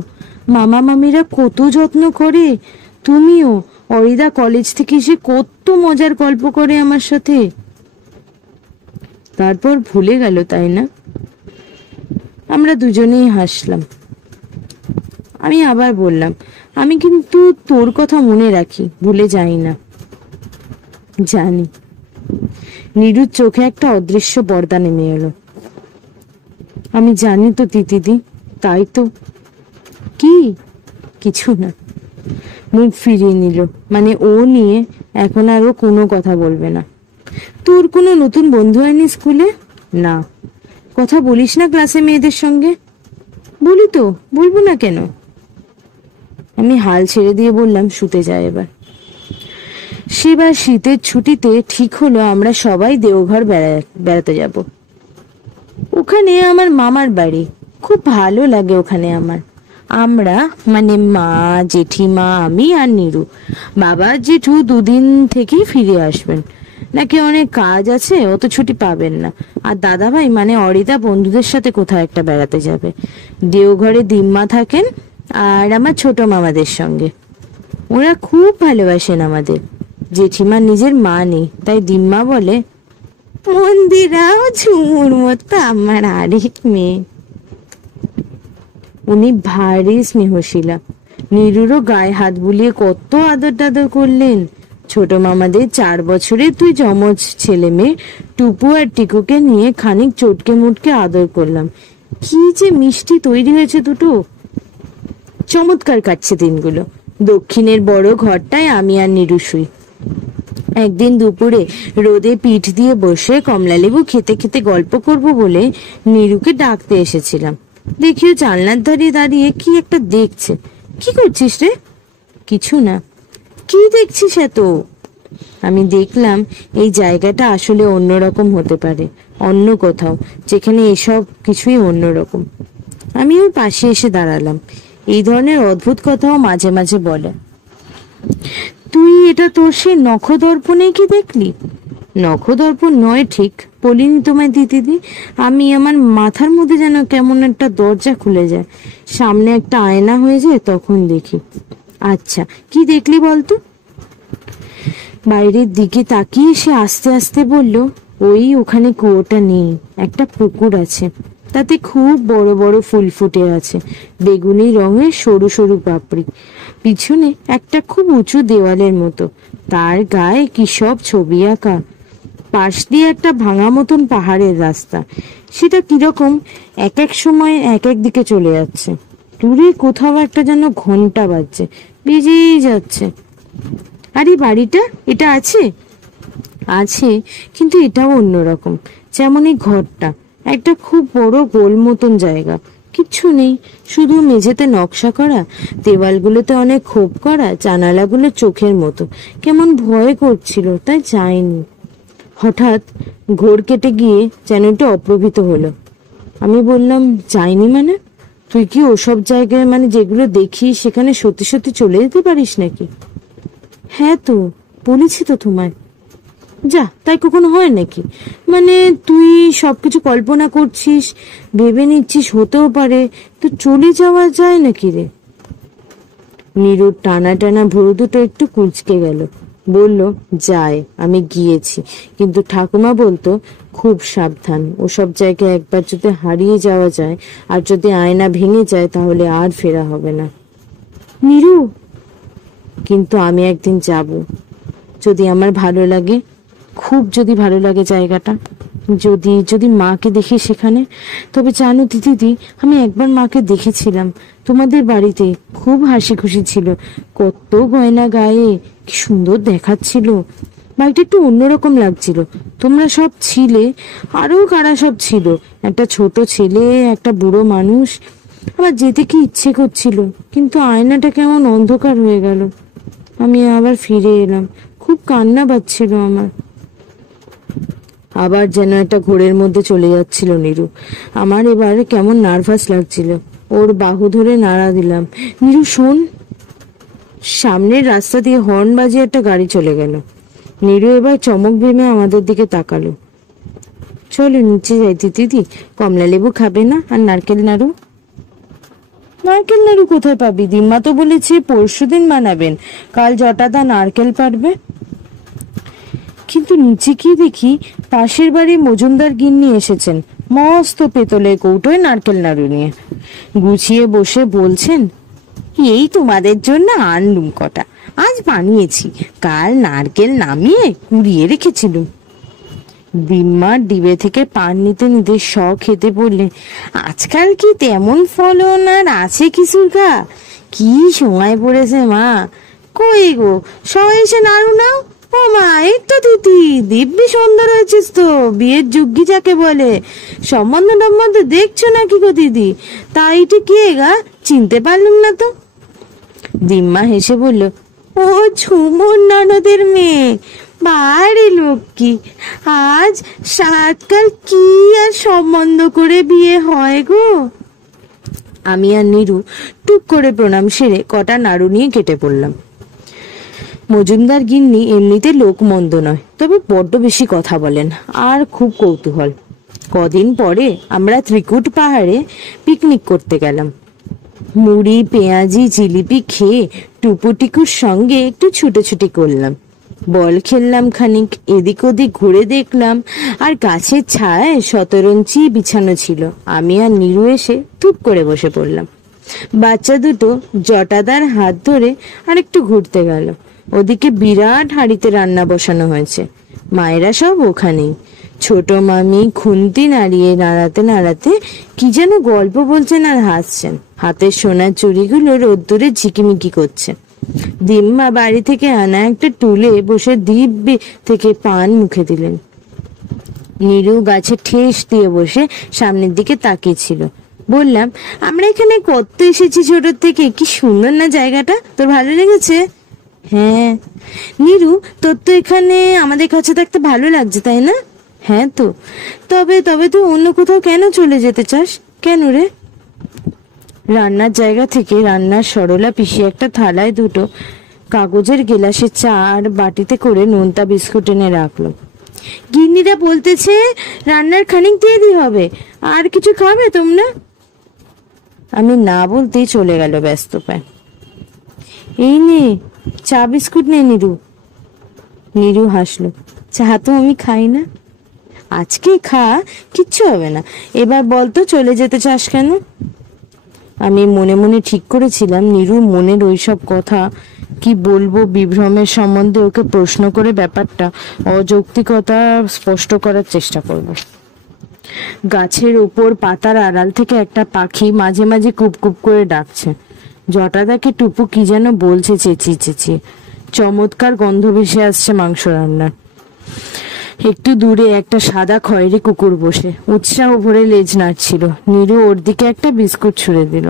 মামা মামিরা কত যত্ন করে, তুমিও। অরিদা কলেজ থেকে এসে কত মজার গল্প করে আমার সাথে। তারপর ভুলে গেল, তাই না? আমরা দুজনেই হাসলাম। আমি আবার বললাম, আমি কিন্তু তোর কথা মনে রাখি, ভুলে যাই না। জানি। নিরুর চোখে একটা অদৃশ্য পর্দা নেমে এলো। আমি জানি তো দিদি, তাই তো। কি? কিছু না। মুখ ফিরিয়ে নিল, মানে ও নিয়ে এখন আর ও কোনো কথা বলবে না। তোর কোনো নতুন বন্ধু হয়নি স্কুলে? না। কথা বলিস না ক্লাসে মেয়েদের সঙ্গে? বলি তো, বলবো না কেন? আমি হাল ছেড়ে দিয়ে বললাম, শুতে যায় এবার। সেবার শীতের ছুটিতে ঠিক হলো আমরা সবাই দেওঘর বেড়াতে যাব। ওখানে আমার মামার বাড়ি, খুব ভালো লাগে ওখানে আমার। আমরা মানে মা, জেঠিমা, আমি আর নিরু। বাবা জেঠু দুদিন থেকেই ফিরে আসবেন, নাকি অনেক কাজ আছে, অত ছুটি পাবেন না। আর দাদা ভাই মানে অরিতা বন্ধুদের সাথে কোথাও একটা বেড়াতে যাবে। দেওঘরে দিম্মা থাকেন আর আমার ছোট মামাদের সঙ্গে। ওরা খুব ভালোবাসেন আমাদের। জেঠিমা নিজের মা নেই, তাই দিম্মা বলে, মন্দিরাও ঝুমুর মতো আমার আরেক মেয়ে। উনি ভারী স্নেহশীলা। নিরুরও গায়ে হাত বুলিয়ে কত আদর টাদর করলেন। ছোট মামাদের 4 বছরের 2 যমজ ছেলে মেয়ে টুপু আর টিকুকে নিয়ে খানিক চটকে মুটকে আদর করলাম। কি যে মিষ্টি তৈরি হয়েছে দুটো। চমৎকার কাটছে দিনগুলো। দক্ষিণের বড় ঘরটায় আমি আর নিরু শুই। একদিন দুপুরে রোদে পিঠ দিয়ে বসে কমলালেবু খেতে খেতে গল্প করব বলে নিরুকে ডাকতে এসেছিলাম। দেখিও জানলার ধারে দাঁড়িয়ে কি একটা দেখছে। কি করছিস রে? কিছু না। কি দেখছিস এত? আমি দেখলাম এই জায়গাটা আসলে অন্যরকম হতে পারে, অন্য কোথাও, যেখানে এসব কিছুই অন্যরকম। আমি ওর পাশে এসে দাঁড়ালাম। এই ধরনের অদ্ভুত কথাও মাঝে মাঝে বলে। তুই এটা তোর সে নখদর্পণে কি দেখলি? নখদর্পণ নয় ঠিক, বলিনি তোমায় দিদি। আমি আমার মাথার মধ্যে যেন কেমন একটা দরজা খুলে যায়, সামনে একটা আয়না হয়ে যায়, তখন দেখি। আচ্ছা, কি দেখলি বলতো? বাইরের দিকে তাকিয়ে সে আস্তে আস্তে বলল, ওই ওখানে কুয়োটা নেই, একটা পুকুর আছে, তাতে খুব বড় বড় ফুল ফুটে আছে, বেগুনি রঙের সরু সরু পাপড়ি। পিছনে একটা খুব উঁচু দেওয়ালের মতো, তার গায়ে কি সব ছবি আঁকা। পাশ দিয়ে একটা ভাঙা মতন পাহাড়ের রাস্তা। সেটা কিরকম এক এক সময় এক এক দিকে চলে যাচ্ছে। দূরে কোথাও একটা যেন ঘন্টা বাজছে, বেজেই যাচ্ছে। আর এই বাড়িটা, এটা আছে? আছে, কিন্তু এটাও অন্যরকম। যেমন এই ঘরটা একটা খুব বড় গোল মতন জায়গা, কিচ্ছু নেই, শুধু মেঝেতে নকশা করা, দেওয়ালগুলোতে অনেক খোপ করা, জানালাগুলো চোখের মতো। কেমন ভয় করছিল, তাই যাইনি। হঠাৎ ঘোর কেটে গিয়ে যেন একটু অপ্রভিত হলো। আমি বললাম, যাইনি মানে? তুই কি ওসব জায়গায়, মানে যেগুলো দেখি সেখানে সত্যি সত্যি চলে যেতে পারিস নাকি? হ্যাঁ তো, বলেছি তো তোমায়। যা, তাই কখনো হয় নাকি? মানে তুই সবকিছু কল্পনা করছিস, ভেবে নিচ্ছিস হতেও পারে, তো চলে যাওয়া যায় নাকি রে? নীরুর টানা টানা ভুরু দুটো একটু কুঁচকে গেল। বলল, যায়, আমি গিয়েছি, কিন্তু ঠাকুমা বলতো খুব সাবধান, ওসব জায়গায় একবার যদি হারিয়ে যাওয়া যায় আর যদি আয়না ভেঙে যায় তাহলে আর ফেরা হবে না। নীরু, কিন্তু আমি একদিন যাব, যদি আমার ভালো লাগে, খুব যদি ভালো লাগে জায়গাটা, যদি যদি মাকে দেখি সেখানে। তবে জানো দিদি, আমি একবার মাকে দেখেছিলাম তোমাদের বাড়িতে, খুব হাসি খুশি ছিল, কত গয়না গায়ে, কি সুন্দর দেখাচ্ছিল। বাড়িটা একটু অন্যরকম লাগছিল, তোমরা সব ছিলে, আরো কারা সব ছিল, একটা ছোট ছেলে, একটা বুড়ো মানুষ। আবার যেতে কি ইচ্ছে করছিল, কিন্তু আয়নাটা কেমন অন্ধকার হয়ে গেল। আমি আবার ফিরে এলাম, খুব কান্না পাচ্ছিল আমার। আবার যেন একটা ঘোরের মধ্যে চলে যাচ্ছিল নীরু। আমার এবার কেমন নার্ভাস লাগছিল। ওর বাহু ধরে নাড়া দিলাম, নীরু শোন। সামনের রাস্তা দিয়ে হর্ন বাজিয়ে একটা গাড়ি চলে গেল। নীরু এবার চমক ভেঙে আমাদের দিকে তাকালো। চলো নিচে যাই দিদি, কমলা লেবু খাবে না? আর নারকেল নাড়ু? নারকেল নাড়ু কোথায় পাবি? দিম্মা তো বলেছে পরশুদিন বানাবেন, কাল জটাদা নারকেল পারবে। কিন্তু নিচে কি দেখি, পাশের বাড়ি মজুমদার গিন্নি এসেছেন, মস্ত পেতলের কৌটোয় নারকেল নাড়ু নিয়ে। গুছিয়ে বসে বলছেন, এই তোমাদের জন্য আনলুম কটা, আজ বানিয়েছি, কাল নারকেল নামিয়ে কুড়িয়ে রেখেছিলুম। দিম্মা ডিবে থেকে পান নিতে নিতে খেতে বললে, আজকাল কি তেমন ফলন আর আছে কিছুর গা? কি সময় পড়েছে মা! কই গো, সবাই এসে নাড়ু নাও। ও মা, এই তো দিদি, দিব্যি সুন্দর হয়েছিস তো, বিয়ের যুগ্গি যাকে বলে। সম্বন্ধ টম্বন্ধ দেখছো নাকি গো দিদি? তাই কে গা, চিনতে পারলাম না তো। দিম্মা হেসে বলল, ও ঝুমুর ননদের মেয়ে, বাড়ি লক্ষ্মী। আজ সাতকাল কি আর সম্বন্ধ করে বিয়ে হয় গো। আমি আর নীরু টুক করে প্রণাম সেরে কটা নাড়ু নিয়ে কেটে পড়লাম। মজুমদার গিন্নি এমনিতে লোক মন্দ নয়, তবে বড্ড বেশি কথা বলেন আর খুব কৌতূহল। কদিন পরে আমরা ত্রিকুট পাহাড়ে পিকনিক করতে গেলাম। মুড়ি, পেঁয়াজি, জিলিপি খেয়ে টুপুটিকুর সঙ্গে একটু ছুটোছুটি করলাম, বল খেললাম খানিক, এদিক ওদিক ঘুরে দেখলাম, আর গাছের ছায়ায় শতরঞ্চি বিছানো ছিল। আমি আর নীরু এসে টুপ করে বসে পড়লাম। বাচ্চা দুটো জটাদার হাত ধরে আর একটু ঘুরতে গেল। ওদিকে বিরাট হাঁড়িতে রান্না বসানো হয়েছে, মায়েরা সব ওখানেই। ছোট মামি খুন্তি নাড়াতে নাড়াতে কি যেন গল্প বলছেন আর হাসছেন। হাতের সোনার চুড়িগুলো রোদ্দুরে ঝিকিমিকি করছে। দিম্মা বাড়ি থেকে আনা একটা টুলে বসে দিব্যি থেকে পান মুখে দিলেন। নীরু গাছে ঠেস দিয়ে বসে সামনের দিকে তাকিয়েছিল। বললাম, আমরা এখানে কত এসেছি ছোট থেকে, কি সুন্দর না জায়গাটা, তোর ভালো লেগেছে? হ্যাঁ। নীরু, তোর তো এখানে আমাদের কাছে থাকতে ভালো লাগছে, তাই না? হ্যাঁ তো। তবে তবে তুই অন্য কোথাও কেন চলে যেতে চাস? কেন রে? রান্নার জায়গা থেকে রান্নার সরলা পিসি একটা থালায় দুটো কাগজের গেলাসে চা আর বাটিতে করে নোনতা বিস্কুট এনে রাখলো। গিন্নিরা বলতেছে রান্নার খানিক দেরি হবে, আর কিছু খাবে তোমরা? আমি না বলতেই চলে গেল ব্যস্ত পায়। এই নে চা বিস্কুট নে নীরু। নীরু হাসলো, চা তো আমি খাই না। আজকে খা, কিচ্ছু হবে না। এবার বলতো চলে যেতে চাস কেন? আমি মনে মনে ঠিক করেছিলাম নীরু মনের ওইসব কথা কি বলবো, বিভ্রমের সম্বন্ধে ওকে প্রশ্ন করে ব্যাপারটা অযৌক্তিকতা স্পষ্ট করার চেষ্টা করব। গাছের ওপর পাতার আড়াল থেকে একটা পাখি মাঝে মাঝে কুপকুপ করে ডাকছে। জটাদাকে টুপু কি যেন বলছে চেঁচিয়ে চেঁচিয়ে। চমৎকার গন্ধ ভেসে আসছে মাংস রান্নার। একটু দূরে একটা সাদা খয়েরি কুকুর বসে উৎসাহ ভরে লেজ নাড়ছিল। নীরু ওর দিকে একটা বিস্কুট ছুঁড়ে দিল,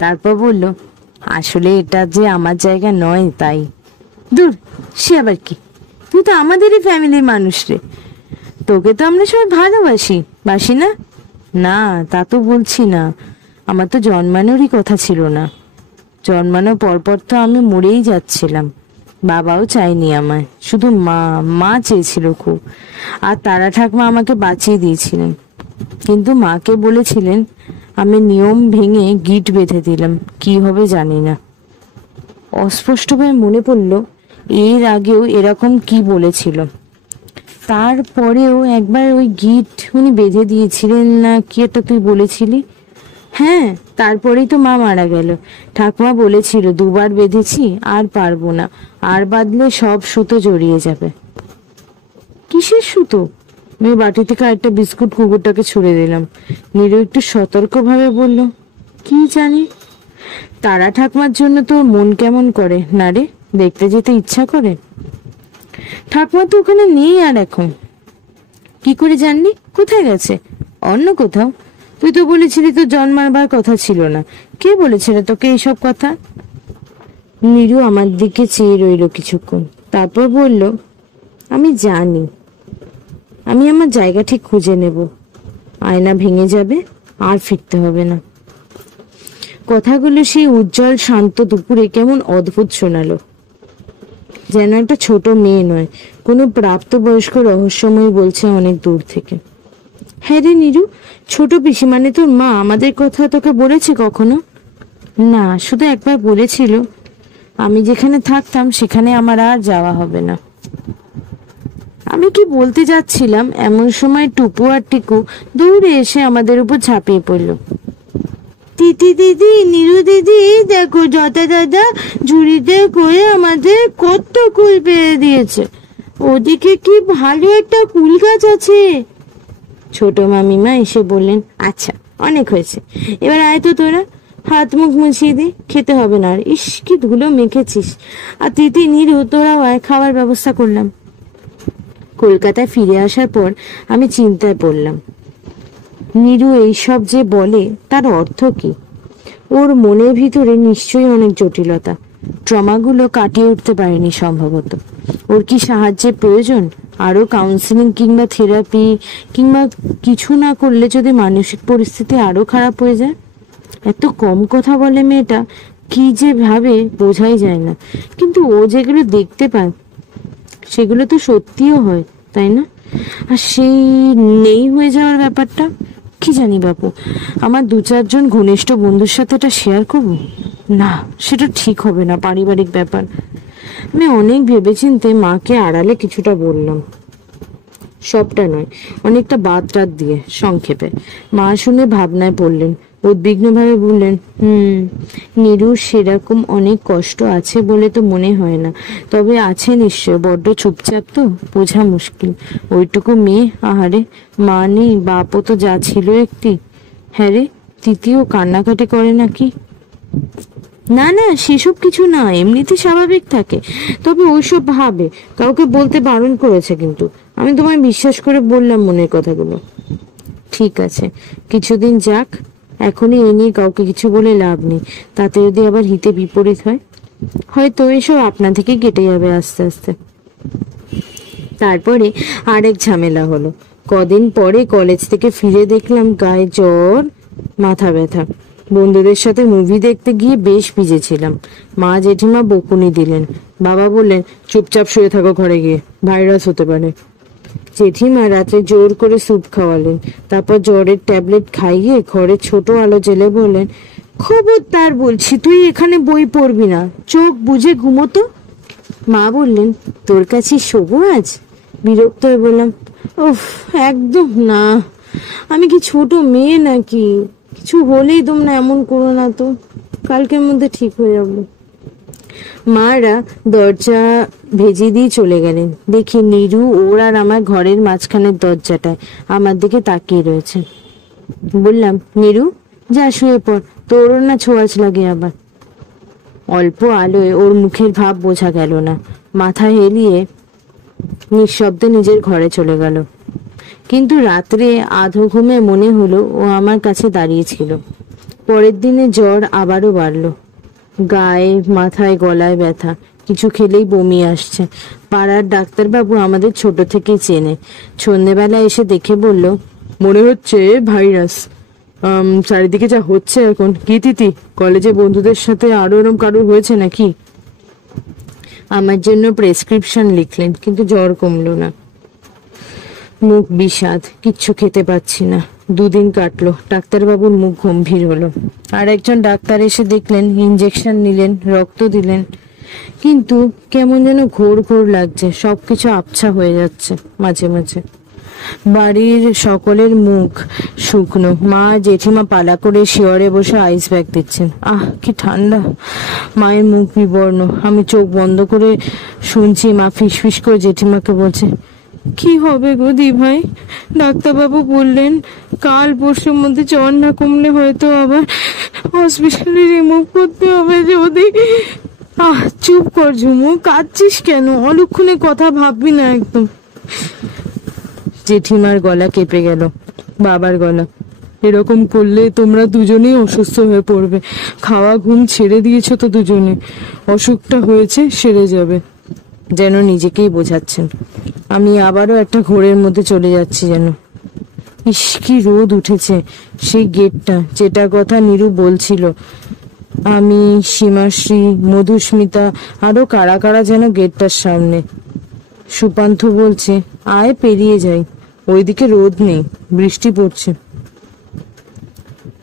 তারপর বলল, আসলে এটা যে আমার জায়গা নয় তাই। দূর, সে আবার কি, তুই তো আমাদেরই ফ্যামিলির মানুষ রে, তোকে তো আমরা সবাই ভালোবাসি, বাসি না? না, তা তো বলছি না, আমার তো জন্মানোরই কথা ছিল না। জন্মানোর পরপর তো আমি মরেই যাচ্ছিলাম। বাবাও চাইনি আমায়, শুধু মা চেয়েছিল খুব। আর তারা ঠাকমা আমাকে বাঁচিয়ে দিয়েছিলেন, কিন্তু মাকে বলেছিলেন আমি নিয়ম ভেঙে গিট বেঁধে দিলাম, কি হবে জানি না। অস্পষ্টভাবে মনে পড়ল এর আগেও এরকম কি বলেছিল। তারপরেও একবার ওই গিট উনি বেঁধে দিয়েছিলেন না কি একটা তুই বলেছিলি? হ্যাঁ, তারপরেই তো মা মারা গেল। ঠাকুমা বলেছিল 2বার বেঁধেছি, আর পারবো না, আর বাঁধলে সব সুতো জড়িয়ে যাবে। কিসের সুতো? আমি বাটি থেকে একটা বিস্কুট কুকুরটাকে ছুঁড়ে দিলাম। নীরু একটু সতর্কভাবে বলল, কি জানি। তারা ঠাকুমার জন্য তোর মন কেমন করে না রে, দেখতে যেতে ইচ্ছা করে? ঠাকুমা তো ওখানে নেই আর এখন। কি করে জানলি? কোথায় গেছে? অন্য কোথাও। তুই তো বলেছিলি তোর জন্মাবার কথা ছিল না। কে বলেছিল তোকে এইসব কথা? নীরু আমার দিকে চেয়ে রইল কিছুক্ষণ, তারপর বলল, আমি জানি, আমি আমার জায়গা ঠিক খুঁজে নেব। আয়না ভেঙে যাবে, আর ফিরতে হবে না। কথাগুলো সেই উজ্জ্বল শান্ত দুপুরে কেমন অদ্ভুত শোনালো, যেন একটা ছোট মেয়ে নয়, কোনো প্রাপ্তবয়স্ক রহস্যময় বলছে অনেক দূর থেকে। হ্যাঁ রে নীরু, ছোট পিসি মানে তোর মা আমাদের কথা তোকে বলেছে কখনো? না, শুধু একবার বলেছিল আমি যেখানে থাকতাম সেখানে আমার আর যাওয়া হবে না। আমি কি বলতে যাচ্ছিলাম, এমন সময় টুপু আর টিকু দৌড়ে এসে আমাদের উপর ঝাঁপিয়ে পড়ল। তিতি দিদি, নীরু দিদি, দেখো জটা দাদা ঝুড়িতে করে আমাদের কত কুল পেরে দিয়েছে। ওদিকে কি ভালো একটা কুল গাছ আছে। ছোট মামিমা এসে বললেন, আচ্ছা অনেক হয়েছে, এবার আয় তো তোরা, হাত মুখ মুছিয়ে দি, খেতে হবে না আর। ইস, কি ধুলো মেখেছিস। আর তিতি, নীরু, তোরাও আয়, খাবার ব্যবস্থা করলাম। কলকাতায় ফিরে আসার পর আমি চিন্তায় পড়লাম, নীরু এইসব যে বলে তার অর্থ কি? ওর মনের ভিতরে নিশ্চয়ই অনেক জটিলতা, ট্রমাগুলো কাটিয়ে উঠতে পারেনি সম্ভবত। ওর কি সাহায্যের প্রয়োজন? আরো কাউন্সিলিং কিংবা থেরাপি, কিংবা কিছু না করলে যদি মানসিক পরিস্থিতি আরো খারাপ হয়ে যায়? এত কম কথা বলে মেয়েটা, কি যে ভাবে বোঝাই যায় না। কিন্তু ও যেগুলো দেখতে পায় সেগুলো তো সত্যিও হয়, তাই না? আর সেই নেই হয়ে যাওয়ার ব্যাপারটা কি জানি বাপু, আমার 2-4 জন ঘনিষ্ঠ বন্ধুর সাথে এটা শেয়ার করব? না, সেটা ঠিক হবে না, পারিবারিক ব্যাপার। আমি অনেক ভেবেচিন্তে মাকে আড়ালে কিছুটা বললাম, সবটা নয়, অনেকটা বাদ রাত দিয়ে সংক্ষেপে। মা শুনে ভাবনায় পড়লেন, উদ্বিগ্নভাবে বললেন, নীরুর সেরকম অনেক কষ্ট আছে বলে তো মনে হয় না, তবে আছে নিশ্চয়, বড্ড চুপচাপ তো, বোঝা মুশকিল। ওইটুকু মেয়ে, আহারে, মা নেই, বাপও তো যা ছিল একটি। হ্যাঁ রে, তৃতীয় কান্নাকাটি করে নাকি? না না, সেসব কিছু না, এমনিতে স্বাভাবিক থাকে, তবে ওইসব ভাবে, কাউকে বলতে বারণ করেছে। কিন্তু আমি তোমায় বিশ্বাস করে বললাম মনের কথাগুলো। ঠিক আছে, কিছুদিন যাক, এখনই এ নিয়ে কাউকে কিছু বলে লাভ নেই, তাতে যদি আবার হিতে বিপরীত হয়, হয়তো এসব আপনা থেকে কেটে যাবে আস্তে আস্তে। তারপরে আরেক ঝামেলা হলো। কদিন পরে কলেজ থেকে ফিরে দেখলাম গায়ে জ্বর, মাথা ব্যথা। বন্ধুদের সাথে মুভি দেখতে গিয়ে বেশ ভিজেছিলাম। মা জেঠিমা বকুনি দিলেন, বাবা বললেন চুপচাপ শুয়ে থাকো ঘরে গিয়ে, ভাইরাস হতে পারে। জেঠিমা রাতে জোর করে স্যুপ খাওয়ালেন, তারপর জ্বরের ট্যাবলেট খাইয়ে ঘরে ছোট আলো জেলে বললেন, খবরদার বলছি তুই এখানে বই পড়বি না, চোখ বুঝে ঘুমোতো। মা বললেন, তোর কাছে শোবো আজ? বিরক্ত হয়ে বললাম, উফ, একদম না, আমি কি ছোট মেয়ে নাকি? কিছু হলেই তোমরা এমন করো না তো, কালকের মধ্যে ঠিক হয়ে যাবো। মারা দরজা ভেজে দিয়ে চলে গেলেন। দেখি নীরু ওর আর আমার ঘরের মাঝখানের দরজাটায় আমার দিকে তাকিয়ে রয়েছে। বললাম, নীরু, যা শুয়ে পড়, তোর না ছোঁয়াচ লাগে আবার। অল্প আলোয় ওর মুখের ভাব বোঝা গেল না। মাথা হেলিয়ে নিঃশব্দে নিজের ঘরে চলে গেল। কিন্তু রাত্রে আধো ঘুমে মনে হলো ও আমার কাছে দাঁড়িয়েছিল। পরের দিনে জ্বর আবারও বাড়লো। গায়ে, মাথায়, গলায় ব্যথা, কিছু খেলেই বমি আসছে। পাড়ার ডাক্তারবাবু আমাদের ছোট থেকেই চেনে। সন্ধেবেলা এসে দেখে বলল, মনে হচ্ছে ভাইরাস। চারিদিকে যা হচ্ছে এখন। কি তিথি, কলেজে বন্ধুদের সাথে আরো এরম কারোর হয়েছে নাকি? আমার জন্য প্রেসক্রিপশন লিখলেন, কিন্তু জ্বর কমলো না। মুখ বিষাদ, কিচ্ছু খেতে পাচ্ছি না। 2 দিন কাটলো। ডাক্তারবাবুর মুখ গম্ভীর হলো। আর একজন ডাক্তার এসে দেখলেন, ইঞ্জেকশন নিলেন, রক্ত দিলেন। কিন্তু কেমন যেন ঘোর ঘোর লাগছে, সবকিছু আবছা হয়ে যাচ্ছে মাঝে মাঝে। বাড়ির সকলের মুখ শুকনো। মা, জেঠিমা পালা করে শিয়রে বসে আইস ব্যাগ দিচ্ছেন। আহ, কি ঠান্ডা! মায়ের মুখ বিবর্ণ। আমি চোখ বন্ধ করে শুনছি মা ফিসফিস করে জেঠিমাকে বলছে, কি হবে গো দি ভাই? ডাক্তারবাবু বললেন কাল পরশুর মধ্যে জ্বর না কমলে হয়তো আবার হসপিটালে রিমুভ করতে হবে যদি। আহ, চুপ কর ঝুমু, কাঁদছিস কেন? অলক্ষণে কথা ভাববি না একদম। জেঠিমার গলা কেঁপে গেল। বাবার গলা, এরকম করলে তোমরা দুজনেই অসুস্থ হয়ে পড়বে। খাওয়া ঘুম ছেড়ে দিয়েছো তো দুজনে। অসুখটা হয়েছে, সেরে যাবে। যেন নিজেকেই বোঝাচ্ছেন। আমি আবারও একটা ঘোরের মধ্যে চলে যাচ্ছি যেন। ইস, কি রোদ উঠেছে! সেই গেটটা, যেটার কথা নীরু বলছিল, আমি, সীমাশ্রী, মধুস্মিতা, আরো কারা কারা যেন গেটটার সামনে। সুপান্থ বলছে, আয় পেরিয়ে যাই। ওইদিকে রোদ নেই, বৃষ্টি পড়ছে।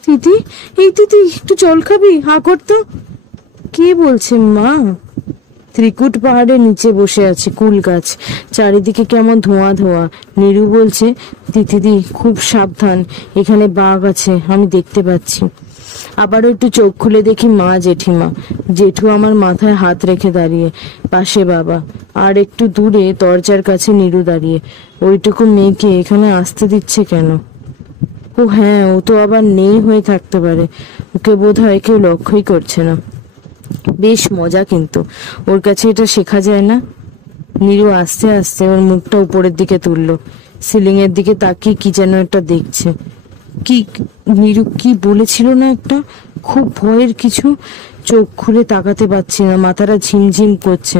তিথি, এই তিথি, একটু জল খাবি? হা করতো। কে বলছে মা? ত্রিকুট পাহাড়ের নিচে বসে আছে কুল গাছ, চারিদিকে কেমন ধোঁয়া ধোঁয়া। নীরু বলছে, তিথিদি খুব সাবধান, এখানে বাঘ আছে, আমি দেখতে পাচ্ছি। আবারও একটু চোখ খুলে দেখি মা, জেঠিমা। জেঠু আমার মাথায় হাত রেখে দাঁড়িয়ে, পাশে বাবা, আর একটু দূরে দরজার কাছে নীরু দাঁড়িয়ে। ওইটুকু মেয়েকে এখানে আসতে দিচ্ছে কেন? ও হ্যাঁ, ও তো আবার নেই হয়ে থাকতে পারে। ওকে বোধহয় কেউ লক্ষ্যই করছে না। বেশ মজা, কিন্তু ওর কাছে এটা শেখা যায় না। নীরু আস্তে আস্তে ওর মুখটা উপরের দিকে তুললো, সিলিং এর দিকে তাকিয়ে কি যেন একটা দেখছে। কি, নীরু কি বলেছিল না একটা খুব ভয়ের কিছু? চোখ খুলে তাকাতে পারছি না, মাথাটা ঝিমঝিম করছে।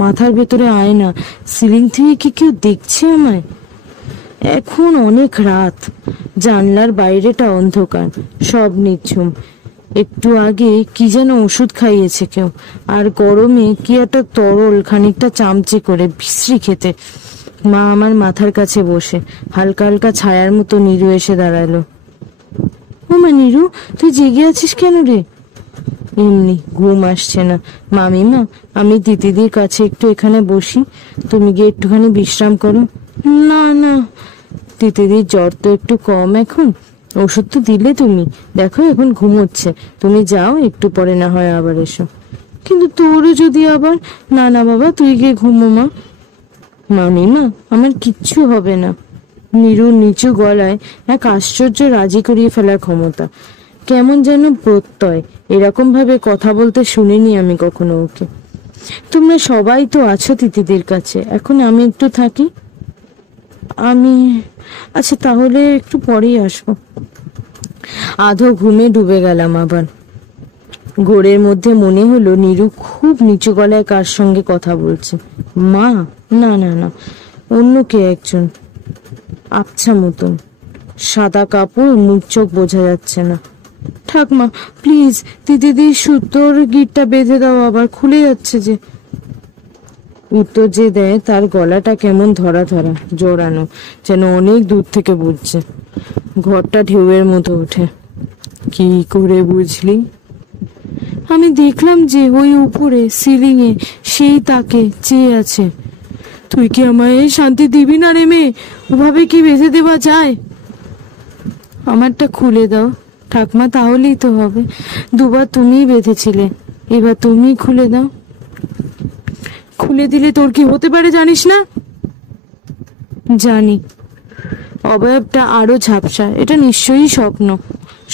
মাথার ভেতরে আয়না, সিলিং থেকে কি কেউ দেখছে আমায়? এখন অনেক রাত, জানলার বাইরেটা অন্ধকার, সব নিঝুম। একটু আগে কি যেন ওষুধ খাইয়েছে কেউ, আর গরমে কি একটা তরল খানিকটা চামচে করে বিশ্রী খেতে। মা আমার মাথার কাছে বসে, হালকা হালকা ছায়ার মতো। নীরু এসে দাঁড়ালো। ও মা, নীরু, তুই জেগে আছিস কেন রে? এমনি, ঘুম আসছে না। মামিমা, আমি দিদিদির কাছে একটু এখানে বসি, তুমি গিয়ে একটুখানি বিশ্রাম করো। না না, দিদিদির জ্বর তো একটু কম এখন, ওষুধ তো দিলে তুমি, দেখো এখন ঘুমোচ্ছে। তুমি যাও, একটু পরে না হয় আবার এসো। কিন্তু তোরও যদি আবার। না না বাবা, তুই গিয়ে ঘুমো মা। মামিমা, আমার কিচ্ছু হবে না। নীরুর নিচু গলায় এক আশ্চর্য রাজি করিয়ে ফেলার ক্ষমতা, কেমন যেন প্রত্যয়। এরকম ভাবে কথা বলতে শুনিনি আমি কখনো ওকে। তোমরা সবাই তো আছো তিতিদের কাছে, এখন আমি একটু থাকি। আচ্ছা, তাহলে একটু পরেই আসবো। আধো ঘুমে ডুবে গেলাম আবার। ঘোরের মধ্যে মনে হলো নীরু খুব নিচু গলায় কার সঙ্গে কথা বলছে। মা? না না না, অন্য কে একজন, আবছা মতন, সাদা কাপড়, মুখ চোখ বোঝা যাচ্ছে না। ঠাকমা প্লিজ, দিদিদির সুতোর গিটটা বেঁধে দাও, আবার খুলে যাচ্ছে যে। উত্তর যে দেয় তার গলাটা কেমন ধরা ধরা, জোরানো, যেন অনেক দূর থেকে বুঝছে। ঘরটা ঢেউয়ের মতো ওঠে। কি করে বুঝলি? আমি দেখলাম যে ওই উপরে সিলিং এ সেই তাকে চেয়ে আছে। তুই কি আমায় শান্তি দিবি না রে মেয়ে? ওভাবে কি বেঁধে দেওয়া যায়? আমারটা খুলে দাও ঠাকমা, তাহলেই তো হবে। দুবার তুমিই বেঁধেছিলে, এবার তুমি খুলে দাও। খুলে দিলে তোর কি হতে পারে জানিস না? জানি। অবয়বটা আরো ঝাপসা। এটা নিশ্চয়ই স্বপ্ন,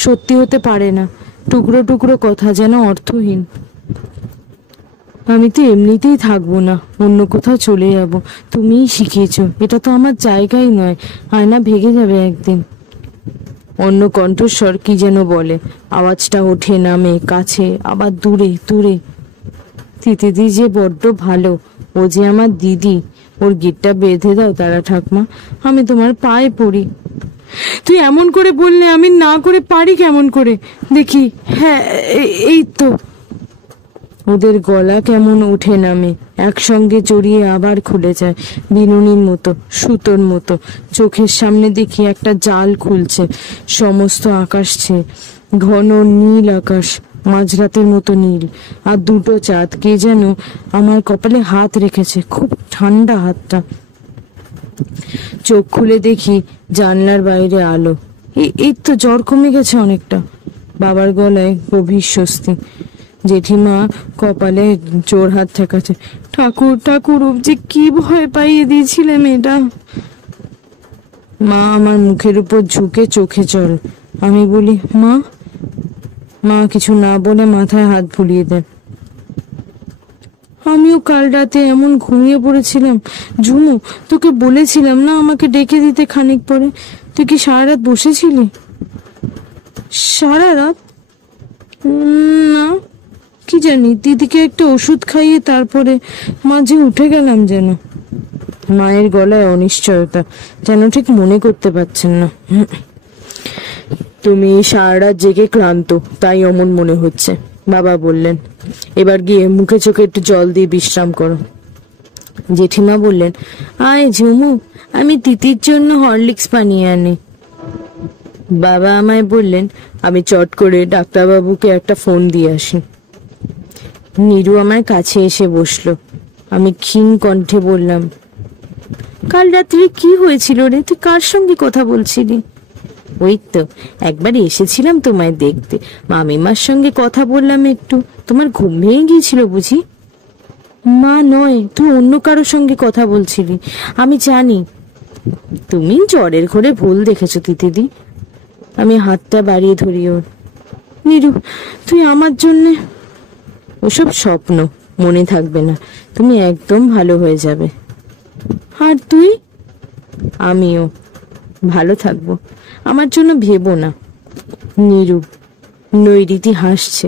সত্যি হতে পারে না। টুকরো টুকরো কথা, যেন অর্থহীন। আমি তো এমনিতেই থাকবো না, অন্য কোথাও চলে যাব। তুমিই শিখিয়েছো, এটা তো আমার জায়গাই নয়, আয়না ভেঙে যাবে একদিন। অন্য কণ্ঠস্বর কি যেন বলে, আওয়াজটা ওঠে নামে, কাছে আবার দূরে দূরে। তিতিদি যে বড্ড ভালো, ও যে আমার দিদি, ওর গিটটা বেঁধে দাও তারা ঠাকমা, আমি তোমার পায়ে পড়ি। তুই এমন করে বললে আমি না করে পারি কেমন করে দেখি? হ্যাঁ, এই তো। ওদের গলা কেমন ওঠে নামে, একসঙ্গে জড়িয়ে আবার খুলে যায়, বিনুনির মতো, সুতোর মতো। চোখের সামনে দেখি একটা জাল খুলছে, সমস্ত আকাশ ছেয়ে, ঘন নীল আকাশ, মাঝরাতের মতো নীল, আর দুটো চাঁদ। কে যেন আমার কপালে হাত রেখেছে, খুব ঠান্ডা হাতটা। চোখ খুলে দেখি জানলার বাইরে আলো। এই তো জ্বর কমে গেছে অনেকটা। বাবার গলায় গভীর স্বস্তি। জেঠিমা কপালে জোর হাত ঠেকাচ্ছে। ঠাকুর ঠাকুর, যে কি ভয় পাইয়ে দিয়েছিলে মেয়েটা। মা আমার মুখের উপর ঝুঁকে চোখে জল। আমি বলি, মা। মা কিছু না বলে মাথায় হাত বুলিয়ে দেন। আমিও কাল রাতে এমন ঘুমিয়ে পড়েছিলাম। ঝুমু, তোকে বলেছিলাম না আমাকে ডেকে দিতে খানিক পরে? তুই কি সারা রাত বসেছিলি? সারা রাত? না, কি জানি, দিদিকে একটা ওষুধ খাইয়ে তারপরে মাঝে উঠে গেলাম যেন। মায়ের গলায় অনিশ্চয়তা, যেন ঠিক মনে করতে পারছেন না। তুমি সারা রাত জেগে ক্লান্ত, তাই অমন মনে হচ্ছে, বাবা বললেন। এবার গিয়ে মুখে চোখে একটু জল দিয়ে বিশ্রাম করো। জেঠিমা বললেন, আয় ঝুমু, আমি তিতির জন্য হরলিক্স বানিয়ে আনি। বাবা আমায় বললেন আমি চট করে ডাক্তারবাবুকে একটা ফোন দিয়ে আসি। নীরু আমার কাছে এসে বসলো। আমি ক্ষীণ কণ্ঠে বললাম, কাল রাত্রে কি হয়েছিল রে? তুই কার সঙ্গে কথা বলছিলি? ওই তো একবার এসেছিলাম তোমায় দেখতে, মামিমার সঙ্গে কথা বললাম একটু। তোমার ঘুম ভেঙে গিয়েছিল বুঝি? মা নয়, তুই অন্য কারোর সঙ্গে কথা বলছিলি, আমি জানি। তুমি জ্বরের ঘরে ভুল দেখেছো তিতিদি। আমি হাতটা বাড়িয়ে ধরি ওর। নীরু, তুই আমার জন্যে। ওসব স্বপ্ন, মনে থাকবে না, তুমি একদম ভালো হয়ে যাবে। আর তুই? আমিও ভালো থাকবো, আমার জন্য ভেবো না। নীরু। নৈরিতি হাসছে,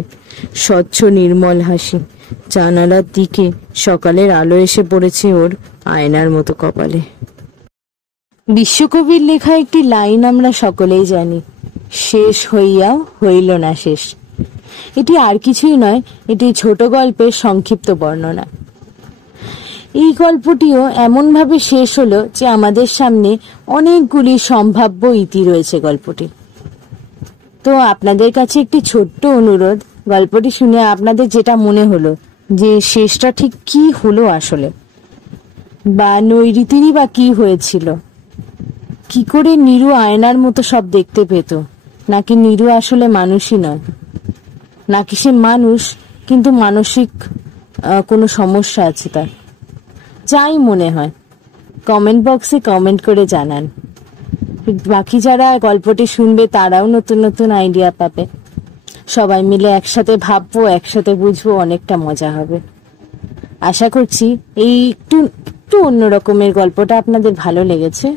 স্বচ্ছ নির্মল হাসি। জানালার দিকে সকালের আলো এসে পড়েছে ওর আয়নার মতো কপালে। বিশ্বকবির লেখা একটি লাইন আমরা সকলেই জানি, শেষ হইয়াও হইল না শেষ। এটি আর কিছুই নয়, এটি ছোট গল্পের সংক্ষিপ্ত বর্ণনা। এই গল্পটিও এমনভাবে শেষ হলো যে আমাদের সামনে অনেকগুলি সম্ভাব্য ইতি রয়েছে গল্পটি। তো আপনাদের কাছে একটি ছোট্ট অনুরোধ, গল্পটি শুনে আপনাদের যেটা মনে হলো যে শেষটা ঠিক কি হলো আসলে, বা নৈরিতিরই বা কি হয়েছিল, কি করে নীরু আয়নার মতো সব দেখতে পেত, নাকি নীরু আসলে মানুষই নয়, নাকি সে মানুষ কিন্তু মানসিক কোনো সমস্যা আছে তার। যাই মনে হয় কমেন্ট বক্সে কমেন্ট করে জানান। বাকি যারা গল্পটি শুনবে তারাও নতুন নতুন আইডিয়া পাবে। সবাই মিলে একসাথে ভাববো, একসাথে বুঝবো, অনেকটা মজা হবে। আশা করছি এই একটু অন্য রকমের গল্পটা আপনাদের ভালো লেগেছে।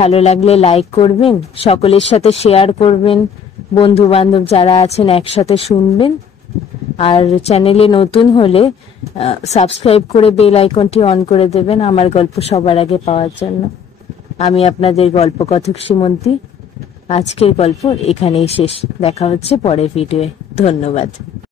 ভালো লাগলে লাইক করবেন, সকলের সাথে শেয়ার করবেন, বন্ধু বান্ধব যারা আছেন একসাথে শুনবেন। আর চ্যানেলে নতুন হলে সাবস্ক্রাইব করে বেল আইকনটি অন করে দেবেন আমার গল্প সবার আগে পাওয়ার জন্য। আমি আপনাদের গল্পকথক সীমন্তী। আজকের গল্প এখানেই শেষ, দেখা হচ্ছে পরের ভিডিওয়ে। ধন্যবাদ।